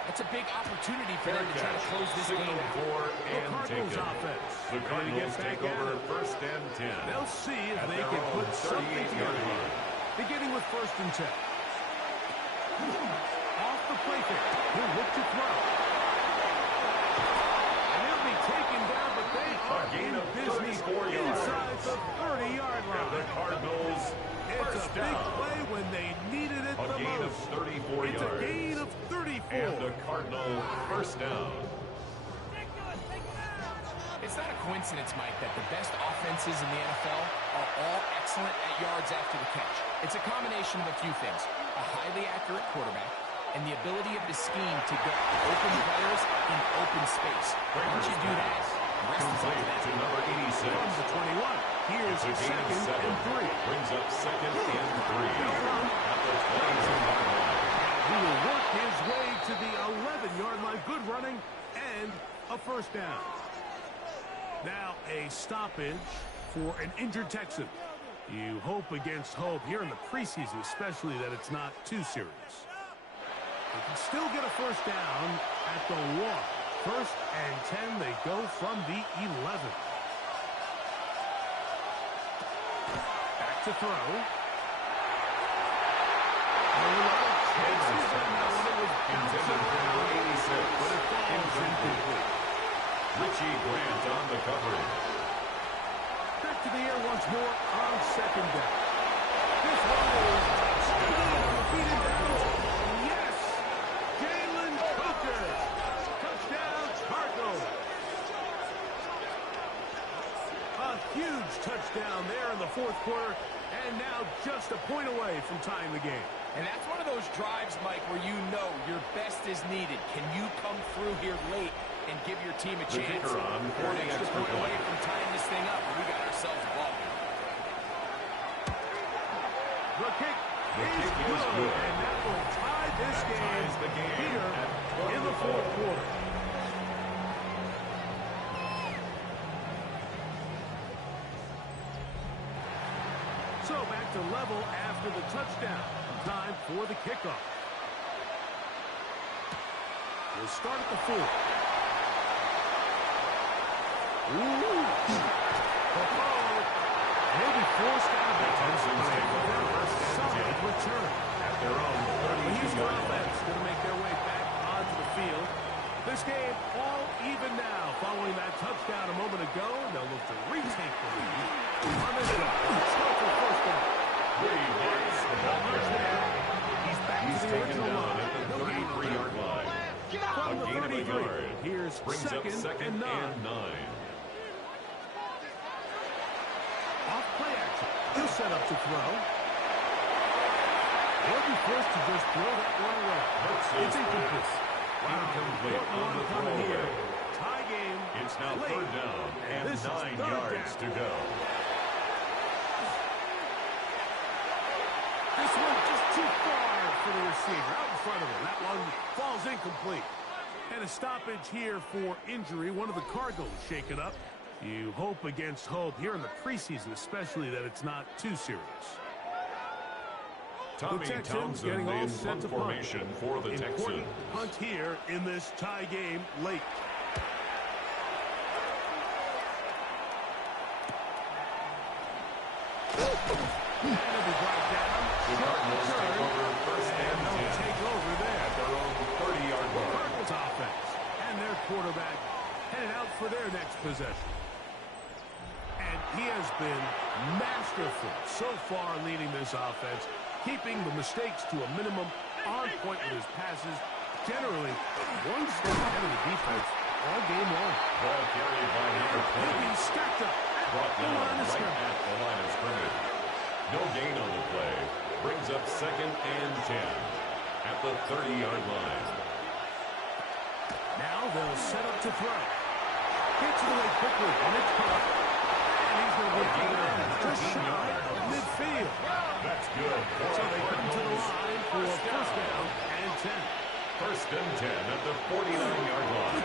that's a big opportunity for them to try to close this game out. for The and taken. Cardinals offense. The Cardinals take over first and 10. They'll see if At they their can own put something 38-yard together. line. Beginning with first and 10. Off the play fake. He'll look to throw. And he'll be taken down, but they are gain in of business 34 yards. inside the 30-yard And line. the Cardinals It's a first big down. play when they needed it A the gain of most. 34 It's yards. a gain of 34. And a Cardinal first down. It's not a coincidence, Mike, that the best offenses in the NFL are all excellent at yards after the catch. It's a combination of a few things. A highly accurate quarterback and the ability of the scheme to get open players in open space. Once you do that, the rest is up to Complete to them. number 86. From the 21. Here's It's a gain of second 7. and 3. Brings up second and 3. At the 22-yard line. He will work his way to the 11-yard line. Good running and a first down. Now a stoppage for an injured Texan. You hope against hope here in the preseason, especially that it's not too serious. They can still get a first down at the 1. First and 10, they go from the 11. Back to throw. A lot of chances on that one. It was bouncing Intended for around, number 86. but it falls incomplete. Richie Grant on the coverage. Back to the air once more on second down. This one is defeated down. Yes! Jalen Hooker. Touchdown, Cardinals. A huge touchdown there in the fourth quarter, and now just a point away from tying the game. And that's one of those drives, Mike, where you know your best is needed. Can you come through here late and give your team a The chance? kicker on for Or an the extra extra point away point. from tying this thing up, and we got ourselves a ball game. The kick is good, and that will tie this That ties the game here at in the fourth quarter. So back to level after the touchdown. Time for the kickoff. We'll start at the 4. Ooh. He'll be forced out of The it. Texans take over first and Solid 10 return. at their own The Houston 32-yard line. offense going to make their way back onto the field. This game all even now following that touchdown a moment ago. They'll look to retake the lead on this drive. Start for first down. Brady gets the ball there. He's back He's to the taken original down line. at the 33-yard line. From A the gain of a 33. yard. Here's Brings up second and 9. and 9. Off play action. He'll set up to throw. They'll be forced to just throw that one away. It's incomplete. Incomplete on the Coming here. throwaway. Tie game. It's now late. third down and This is 9 third yards down. to go. This one just too far for the receiver. Out in front of him. That one falls incomplete. And a stoppage here for injury. One of the Cardinals shaken up. You hope against hope here in the preseason, especially that it's not too serious. Tommy the Texans Townsend getting all in set punt to punt. formation for the Important Texans. punt here in this tie game late. And it'll be brought down. The Cardinals take over first and They'll 10 take over there. at their own 30-yard line. Cardinals offense and their quarterback headed out for their next possession. And he has been masterful so far leading this offense, keeping the mistakes to a minimum, on point with his passes, generally one step ahead of the defense all game long. Ball carried by number He'll 20. be stacked up Brought at the down line of right scrimmage. at the line of scrimmage. No gain on the play. Brings up second and 10 at the 30-yard line. Now they'll set up to throw. Gets it away quickly, and it's caught. And he's going to be just shy of midfield. That's good. So they come to the line for a first down and 10. First and 10 at the 49-yard line.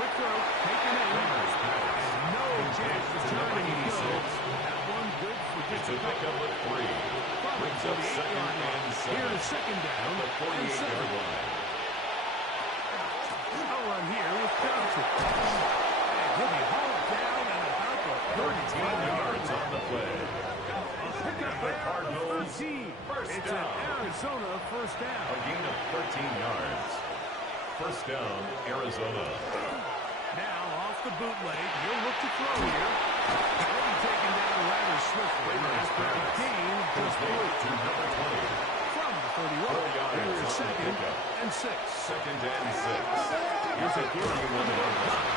Quick throw, taken in. And no chance to turn Number and 86. go. That one good for It's just a a couple. pickup of 3. Brings up second and 7 Here is second down at the and 48-yard 7. line. A run here with Johnson. yards on the play. The Cardinals, first It's down. an Arizona first down. A gain of 13 yards. First down, Arizona. Now off the bootleg, he'll look to throw here. He'll be taken down rather swiftly after a gain just To number 20. from the 31. 4 yards Here on is the second pickup. and 6. Second and 6. Here's a 31-yard line.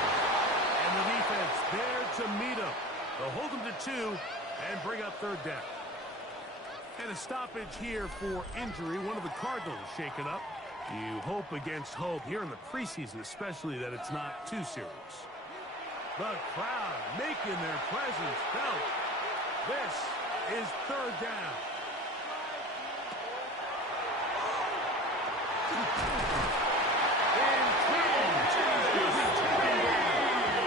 And the defense there to meet him. They'll hold him to 2 and bring up third down. And a stoppage here for injury. One of the Cardinals shaken up. You hope against hope here in the preseason, especially that it's not too serious. The crowd making their presence felt. This is third down.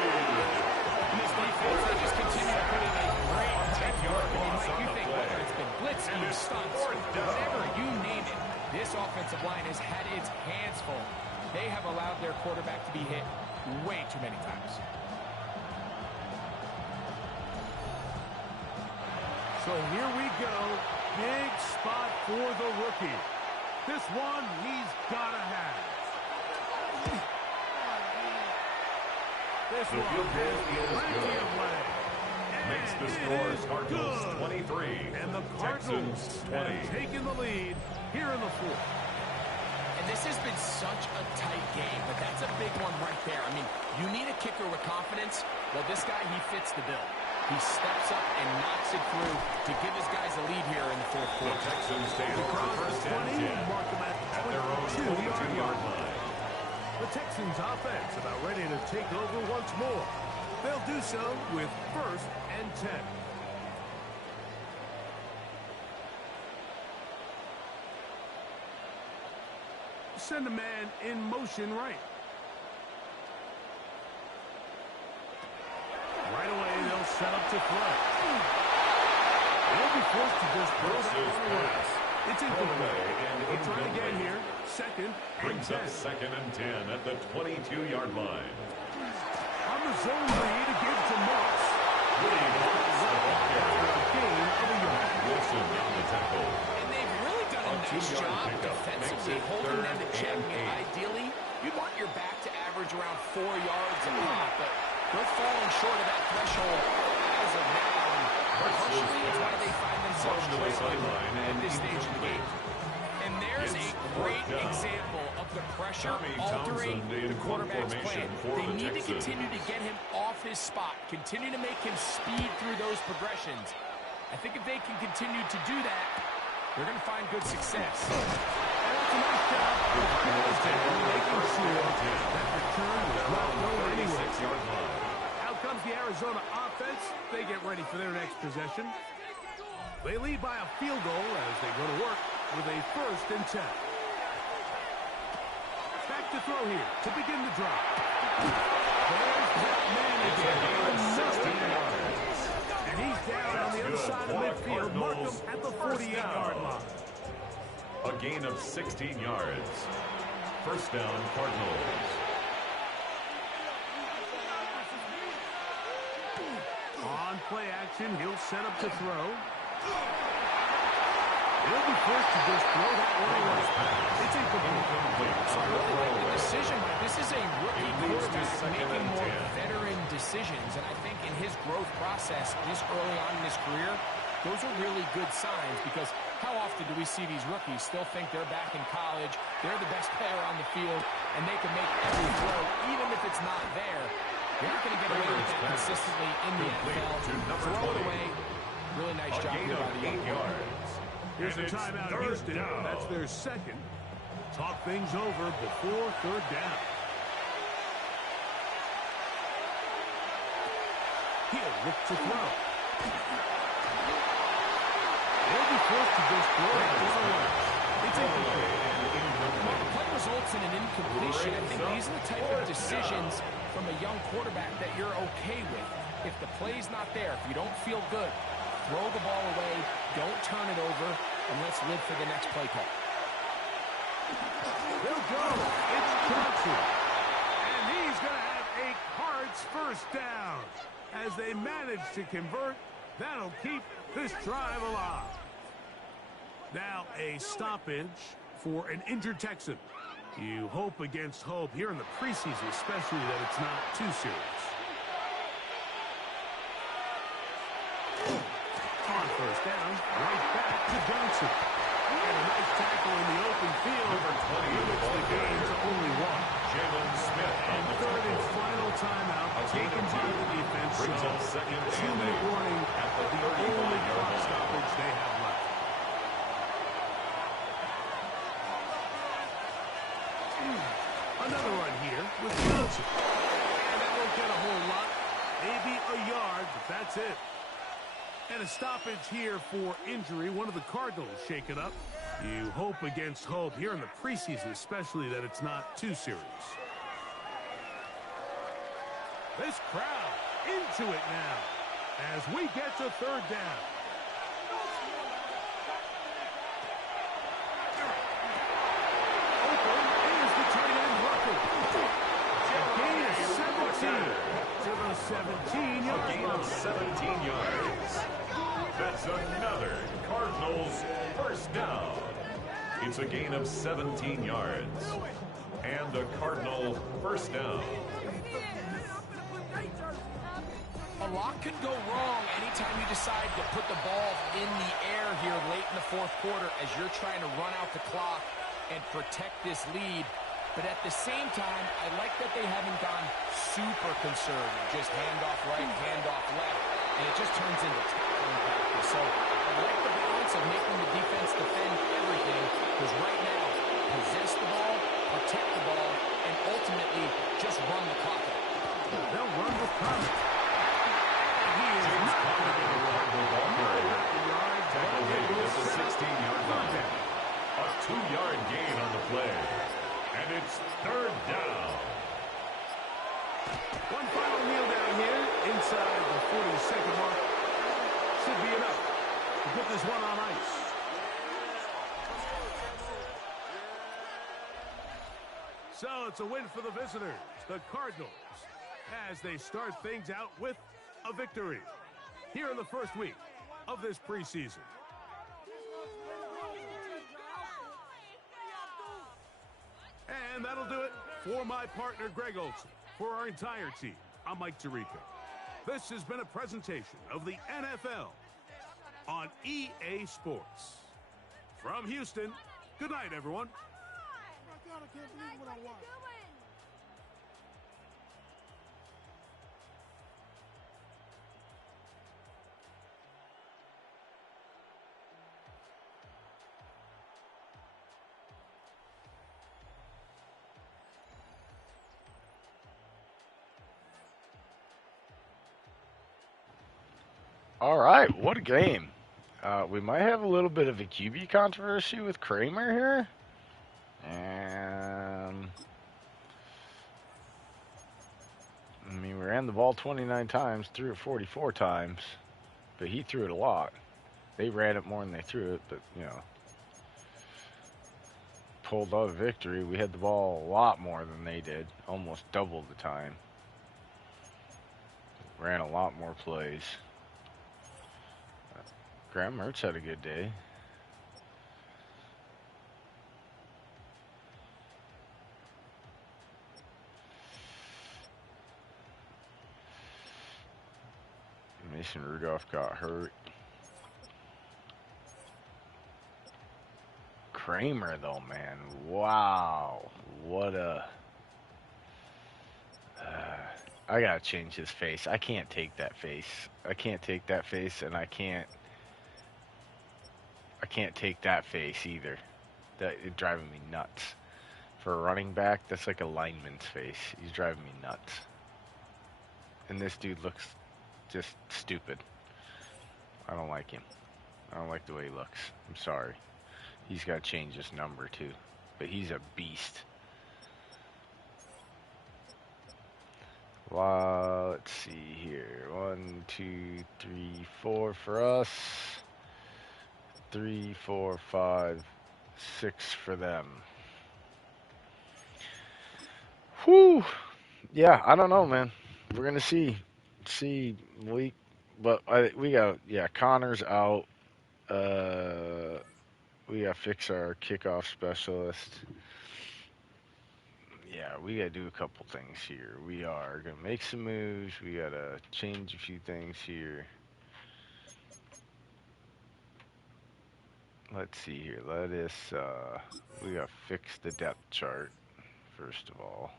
This defense, they just continue to put in a great effort. And like you think, whether it's been blitzing, stunts, whatever you name it, this offensive line has had its hands full. They have allowed their quarterback to be hit way too many times. So here we go. Big spot for the rookie. This one he's got to have. This The one field goal has is plenty good. of leg. Makes the And score it is Cardinals good. 23. And the Cardinals Texans have 20. taken the lead here in the fourth. And this has been such a tight game, but that's a big one right there. I mean, you need a kicker with confidence. Well, this guy, he fits the bill. He steps up and knocks it through to give his guys a lead here in the fourth The quarter. Texans take over Across first the 20, and 10 mark them at their own 22-yard 22-yard line. line. The Texans offense about ready to take over once more. They'll do so with first and 10. Send a man in motion right. Right away, they'll set up to throw. They'll be forced to just throw that Versus one away. pass. It's Thrown incomplete. away and They'll try incomplete. again here. Second Brings and up 10. second and 10 at the 22-yard line. On the zone read to give to Moss. Woody Moss, the ball carrier. A gain of a yard. Wilson on the tackle. And they've really done a A nice 2-yard job pickup defensively, makes it holding them to third check. and And 8. ideally, you'd want your back to average around 4 yards a pop, but they're falling short of that threshold as of now. Partially, it's why they find themselves March to the trailing sideline at and this stage of the game. And there's It's a great fourth down. example of the pressure Tommy altering Townsend in the quarterback's formation plan. for They the need to Texans. continue to get him off his spot, continue to make him speed through those progressions. I think if they can continue to do that, they're going to find good success. And that's a nice job of making sure that return was not going anywhere. 36-yard line. Out comes the Arizona offense. They get ready for their next possession. They lead by a field goal as they go to work with a first and 10. Back to throw here to begin the drive. There's that man again. Another man. And he's down on the other side of midfield. Mark him at the 48-yard line. A gain of 16 yards. First down, Cardinals. On play action, he'll set up to throw. He'll be forced to just throw that one away. It's incomplete. So I really like the decision. This is a rookie It leads to quarterback second making and more 10. veteran decisions. And I think in his growth process this early on in his career, those are really good signs because how often do we see these rookies still think they're back in college, they're the best player on the field, and they can make every throw, even if it's not there. They're not going to get away with that consistently in the NFL. To number Throw it 20. away. Really nice A job gain here by of the 8 young yards. Here's And the it's timeout, third Houston. down. That's their second. Talk things over before third down. He'll look to throw. He'll be forced to just throw it away. It's incomplete. Well, the play results in an incompletion. I think these are the type of decisions from a young quarterback that you're okay with. If the play's not there, if you don't feel good, throw the ball away, don't turn it over, and let's live for the next play call. They'll go. It's Johnson. And he's going to have a Cards first down. as they manage to convert. That'll keep this drive alive. Now a stoppage for an injured Texan. You hope against hope here in the preseason, especially that it's not too serious. On first down, right back to Johnson. And a nice tackle in the open field. Number 20 limits the game to only one. Jalen Smith on And the third and tackle. final timeout taken by the defense. Brings So up second and 2-minute 8 warning at the the only 35-yard clock line. stoppage they have left. Another run here with Johnson. And that won't get a whole lot. Maybe a yard, but that's it. And a stoppage here for injury. One of the Cardinals shaken up. You hope against hope here in the preseason, especially that it's not too serious. This crowd into it now as we get to third down. Open is the tight end Rucker. A gain of 17 to the 17-yard A gain of 17 yards. That's another Cardinals first down. It's a gain of 17 yards. And a Cardinal first down. A lot can go wrong anytime you decide to put the ball in the air here late in the fourth quarter as you're trying to run out the clock and protect this lead. But at the same time, I like that they haven't gone super conservative. Just handoff right, handoff left, and it just turns into tackling practice. So I like the balance of making the defense defend everything, because right now, possess the ball, protect the ball, and ultimately just run the clock out. They'll run with promise. He is James not Conner, going to get the Cardinal yard. tackle made at the 16-yard line. A 2-yard gain on the play. And it's third down. One final kneel down here inside the 40-second mark. Should be enough to put this one on ice. So it's a win for the visitors, the Cardinals, as they start things out with a victory here in the first week of this preseason. And that'll do it for my partner, Greg Olson. For our entire team, I'm Mike Tirico. This has been a presentation of the NFL on EA Sports. From Houston, good night, everyone. I can't believe what I watched. All right, what a game. We might have a little bit of a QB controversy with Kramer here. And I mean, we ran the ball 29 times, threw it 44 times, but he threw it a lot. They ran it more than they threw it, but, you know, pulled out a victory. We had the ball a lot more than they did, almost double the time. Ran a lot more plays. Graham Mertz had a good day. Mason Rudolph got hurt. Kramer, though, man. Wow. What a... I gotta change his face. I can't take that face. I can't take that face, and I can't take that face either. That it's driving me nuts. For a running back, that's like a lineman's face. He's driving me nuts. And this dude looks just stupid. I don't like him. I don't like the way he looks. I'm sorry. He's got to change his number too. But he's a beast. Let's see here. 1, 2, 3, 4 for us. 3, 4, 5, 6 for them. Whew. Yeah, I don't know, man. We're going to see. See, we got Connor's out. Uh, we got to fix our kickoff specialist. Yeah, we got to do a couple things here. We are gonna make some moves. We got to change a few things here. Let's see here. We got to fix the depth chart first of all.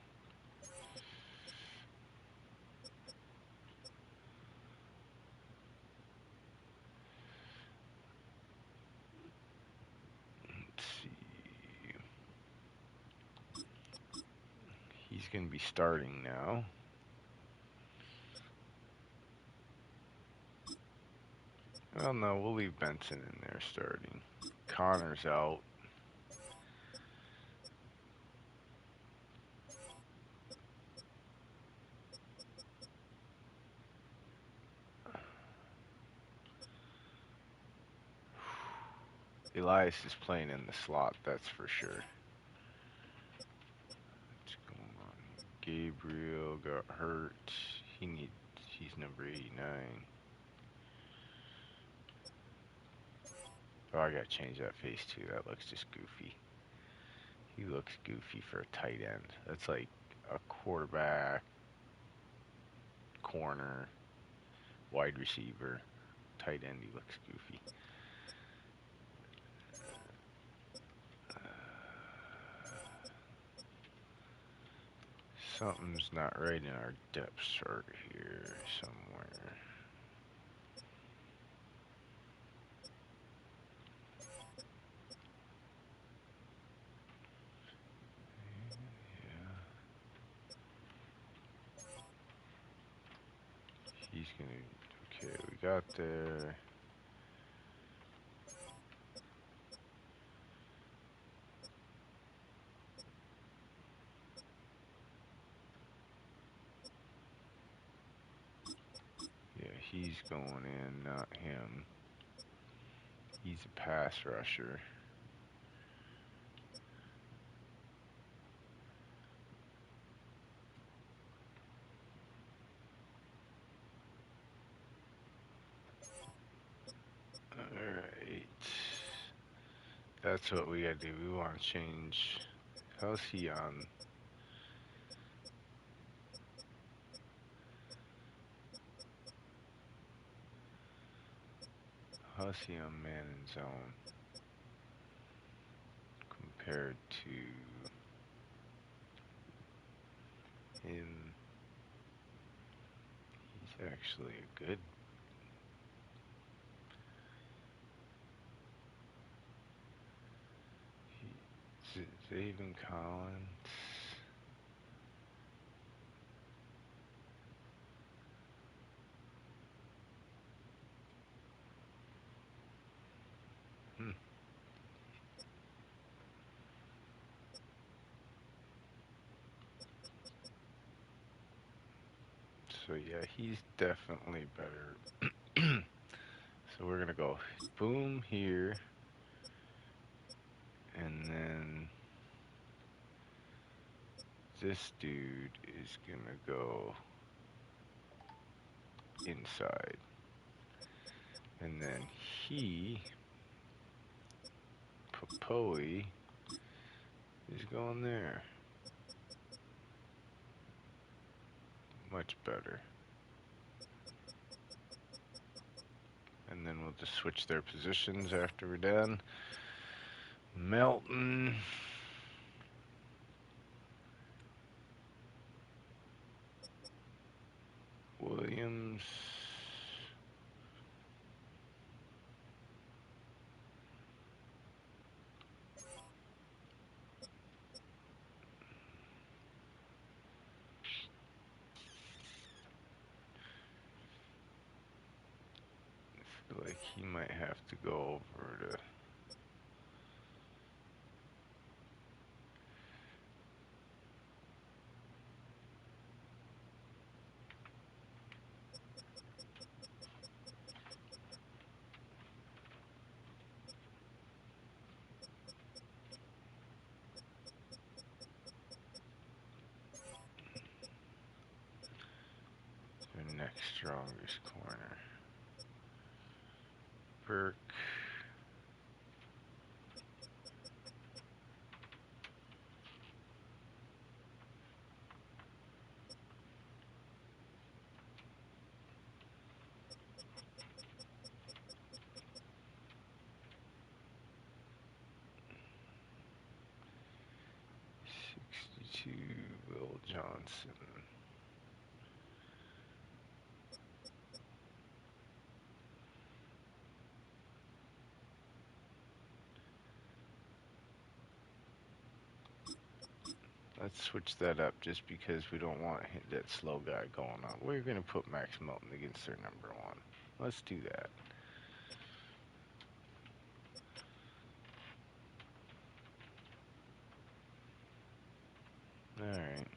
Let's see. He's gonna be starting now. Well, no, we'll leave Benson in there starting. Connor's out. Elias is playing in the slot, that's for sure. What's going on? Gabriel got hurt. He's number 89. Oh, I gotta change that face too. That looks just goofy. He looks goofy for a tight end. That's like a quarterback, corner, wide receiver, tight end. He looks goofy. Something's not right in our depth chart here somewhere. He's gonna. Okay, we got there. Yeah, he's going in, not him. He's a pass rusher. Alright. That's what we gotta do. We wanna change. How's he on? How's he on man and zone? Compared to him. He's actually a good. Zaven Collins. Hmm. So yeah, he's definitely better. So we're gonna go boom here, and then this dude is gonna go inside, and then Popoe, is going there. Much better. And then we'll just switch their positions after we're done. Melton. Williams. I feel like he might have to go over to. The next strongest corner. Burke. Will Johnson. Let's switch that up just because we don't want that slow guy going on. We're going to put Max Melton against their number one. Let's do that. All right.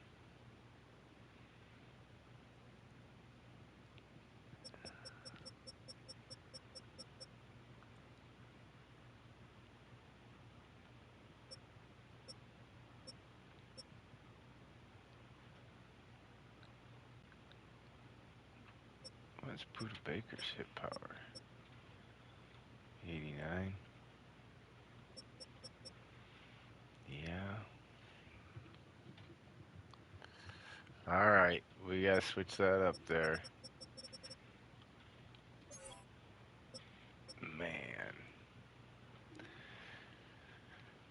What's Buda Baker's hit power? 89. Yeah. All right. We got to switch that up there. Man.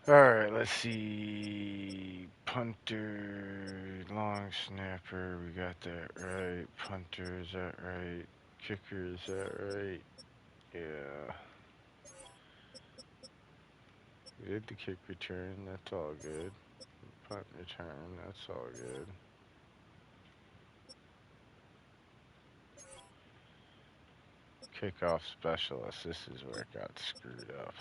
All right. Let's see. Punter, long snapper. We got that right. Punter, is that right? Kicker, is that right? Yeah. We did the kick return. That's all good. Punt return. That's all good. Kickoff specialist. This is where it got screwed up.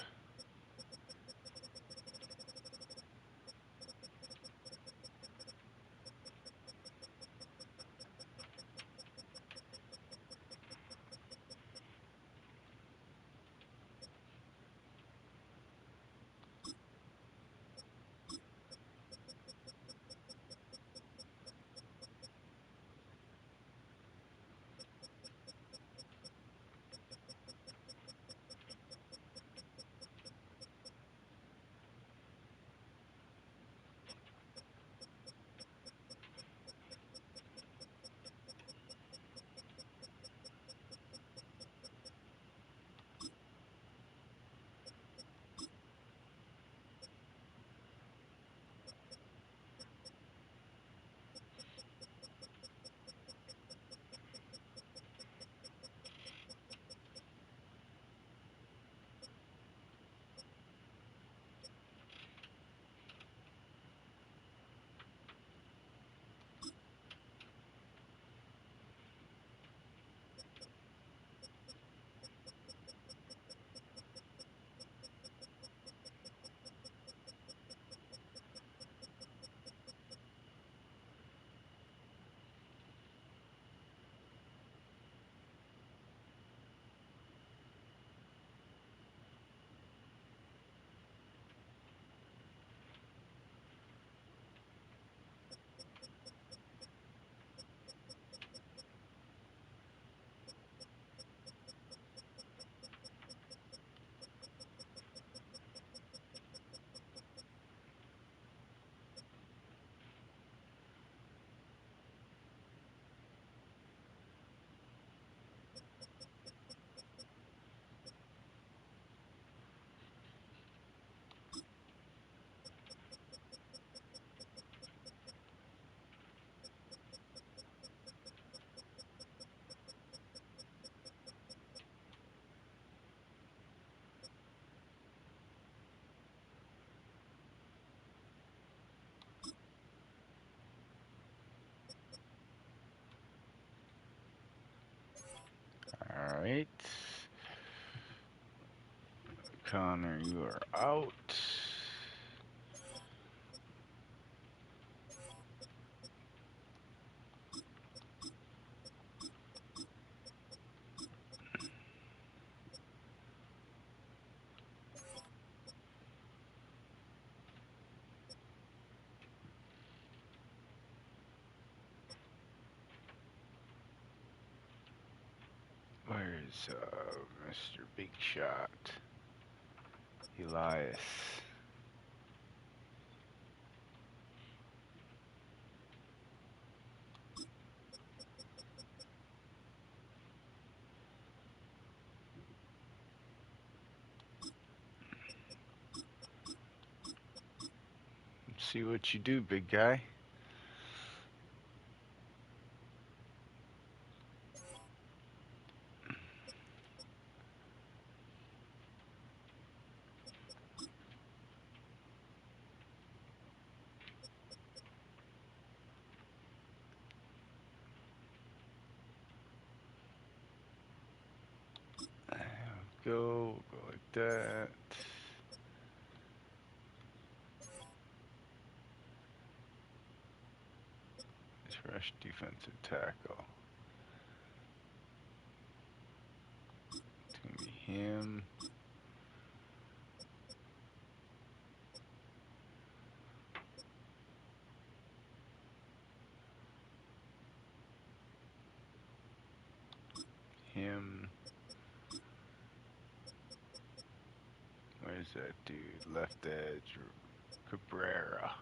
All right. Connor, you are out. is Mr. Big Shot, Elias. Let's see what you do, big guy. Go like that. This rush defensive tackle. It's gonna be him. Him. Where's that dude? Left edge. Cabrera.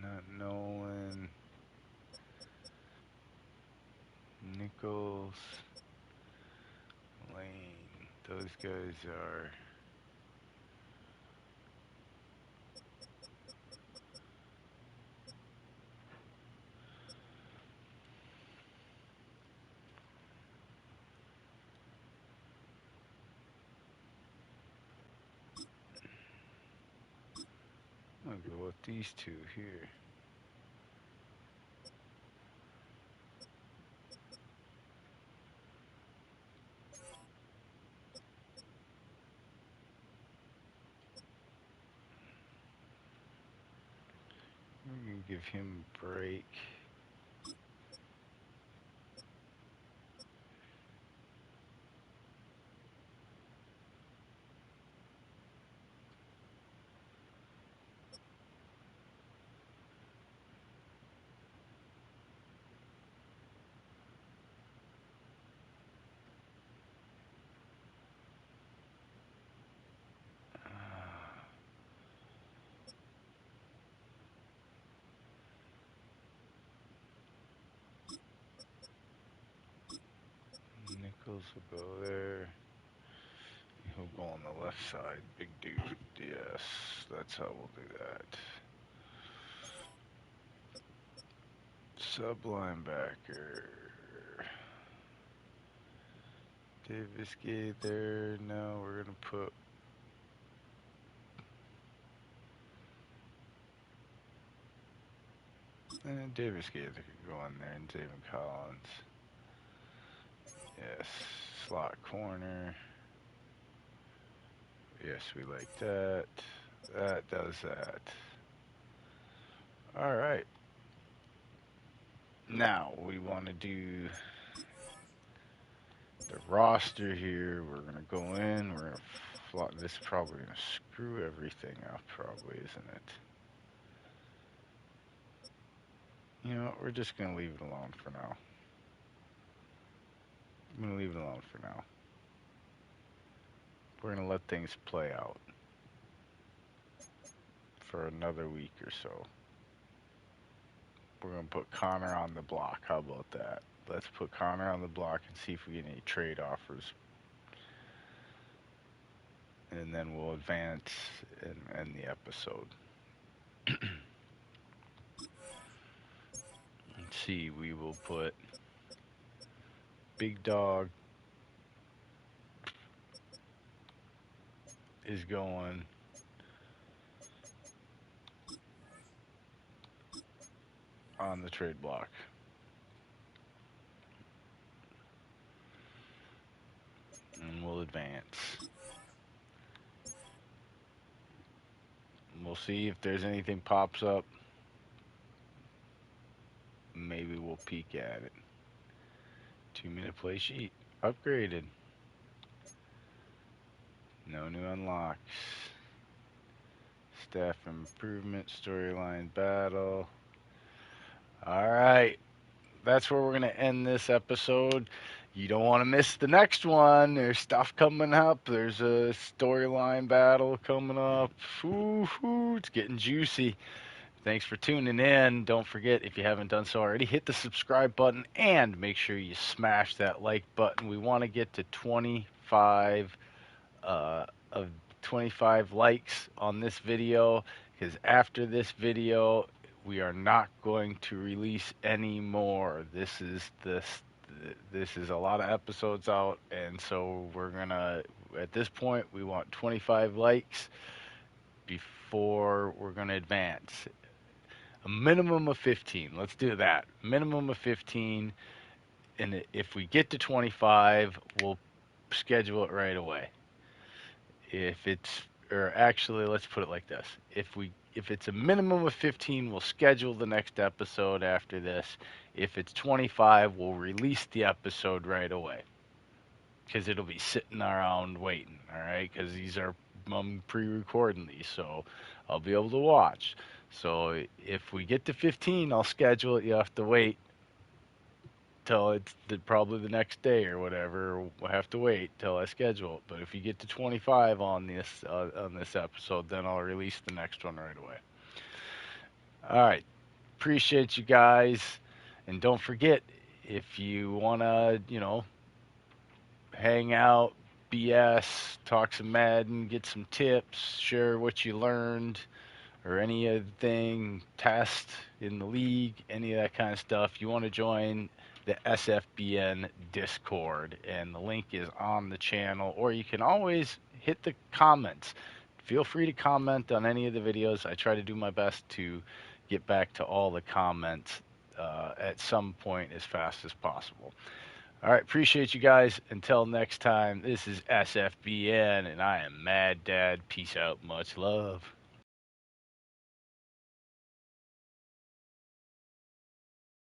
Not Nolan. Nichols. Lane. Those guys are. I'll go with these two here. We're gonna give him a break. Nichols will go there. He'll go on the left side. Big dude. Yes, that's how we'll do that. Sub linebacker. Davis Gay there. No, we're gonna put. And Davis Gay could go in there, and David Collins. Yes, slot corner. Yes, we like that. That does that. All right. Now we want to do the roster here. We're gonna go in. We're gonna flop. This is probably gonna screw everything up, probably, isn't it? You know, we're just gonna leave it alone for now. I'm gonna leave it alone for now. We're gonna let things play out for another week or so. We're gonna put Connor on the block. How about that? Let's put Connor on the block and see if we get any trade offers. And then we'll advance and end the episode. Let's see, we will put Big Dog is going on the trade block. And we'll advance. We'll see if there's anything pops up. Maybe we'll peek at it. 2-minute play sheet. Upgraded. No new unlocks. staff improvement, storyline battle. All right. That's where we're going to end this episode. You don't want to miss the next one. There's stuff coming up. There's a storyline battle coming up. Ooh, it's getting juicy. Thanks for tuning in. Don't forget, if you haven't done so already, hit the subscribe button and make sure you smash that like button. We want to get to 25 of 25 likes on this video, because after this video we are not going to release any more. This is a lot of episodes out, and so we're gonna, at this point, we want 25 likes before we're gonna advance. A minimum of 15. Let's do that. Minimum of 15, and if we get to 25, we'll schedule it right away. If it's, or actually, let's put it like this: if it's a minimum of 15, we'll schedule the next episode after this. If it's 25, we'll release the episode right away, because it'll be sitting around waiting. All right, because these are, I'm pre-recording these, so I'll be able to watch. So if we get to 15, I'll schedule it. You have to wait till it's probably the next day or whatever. We'll have to wait till I schedule it. But if you get to 25 on this episode, then I'll release the next one right away. All right. Appreciate you guys. And don't forget, if you want to, hang out, BS, talk some Madden, get some tips, share what you learned, or any other thing, test in the league, any of that kind of stuff, you want to join the SFBN Discord, and the link is on the channel, or you can always hit the comments. Feel free to comment on any of the videos. I try to do my best to get back to all the comments at some point as fast as possible. All right, appreciate you guys. Until next time, this is SFBN, and I am Mad Dad. Peace out. Much love.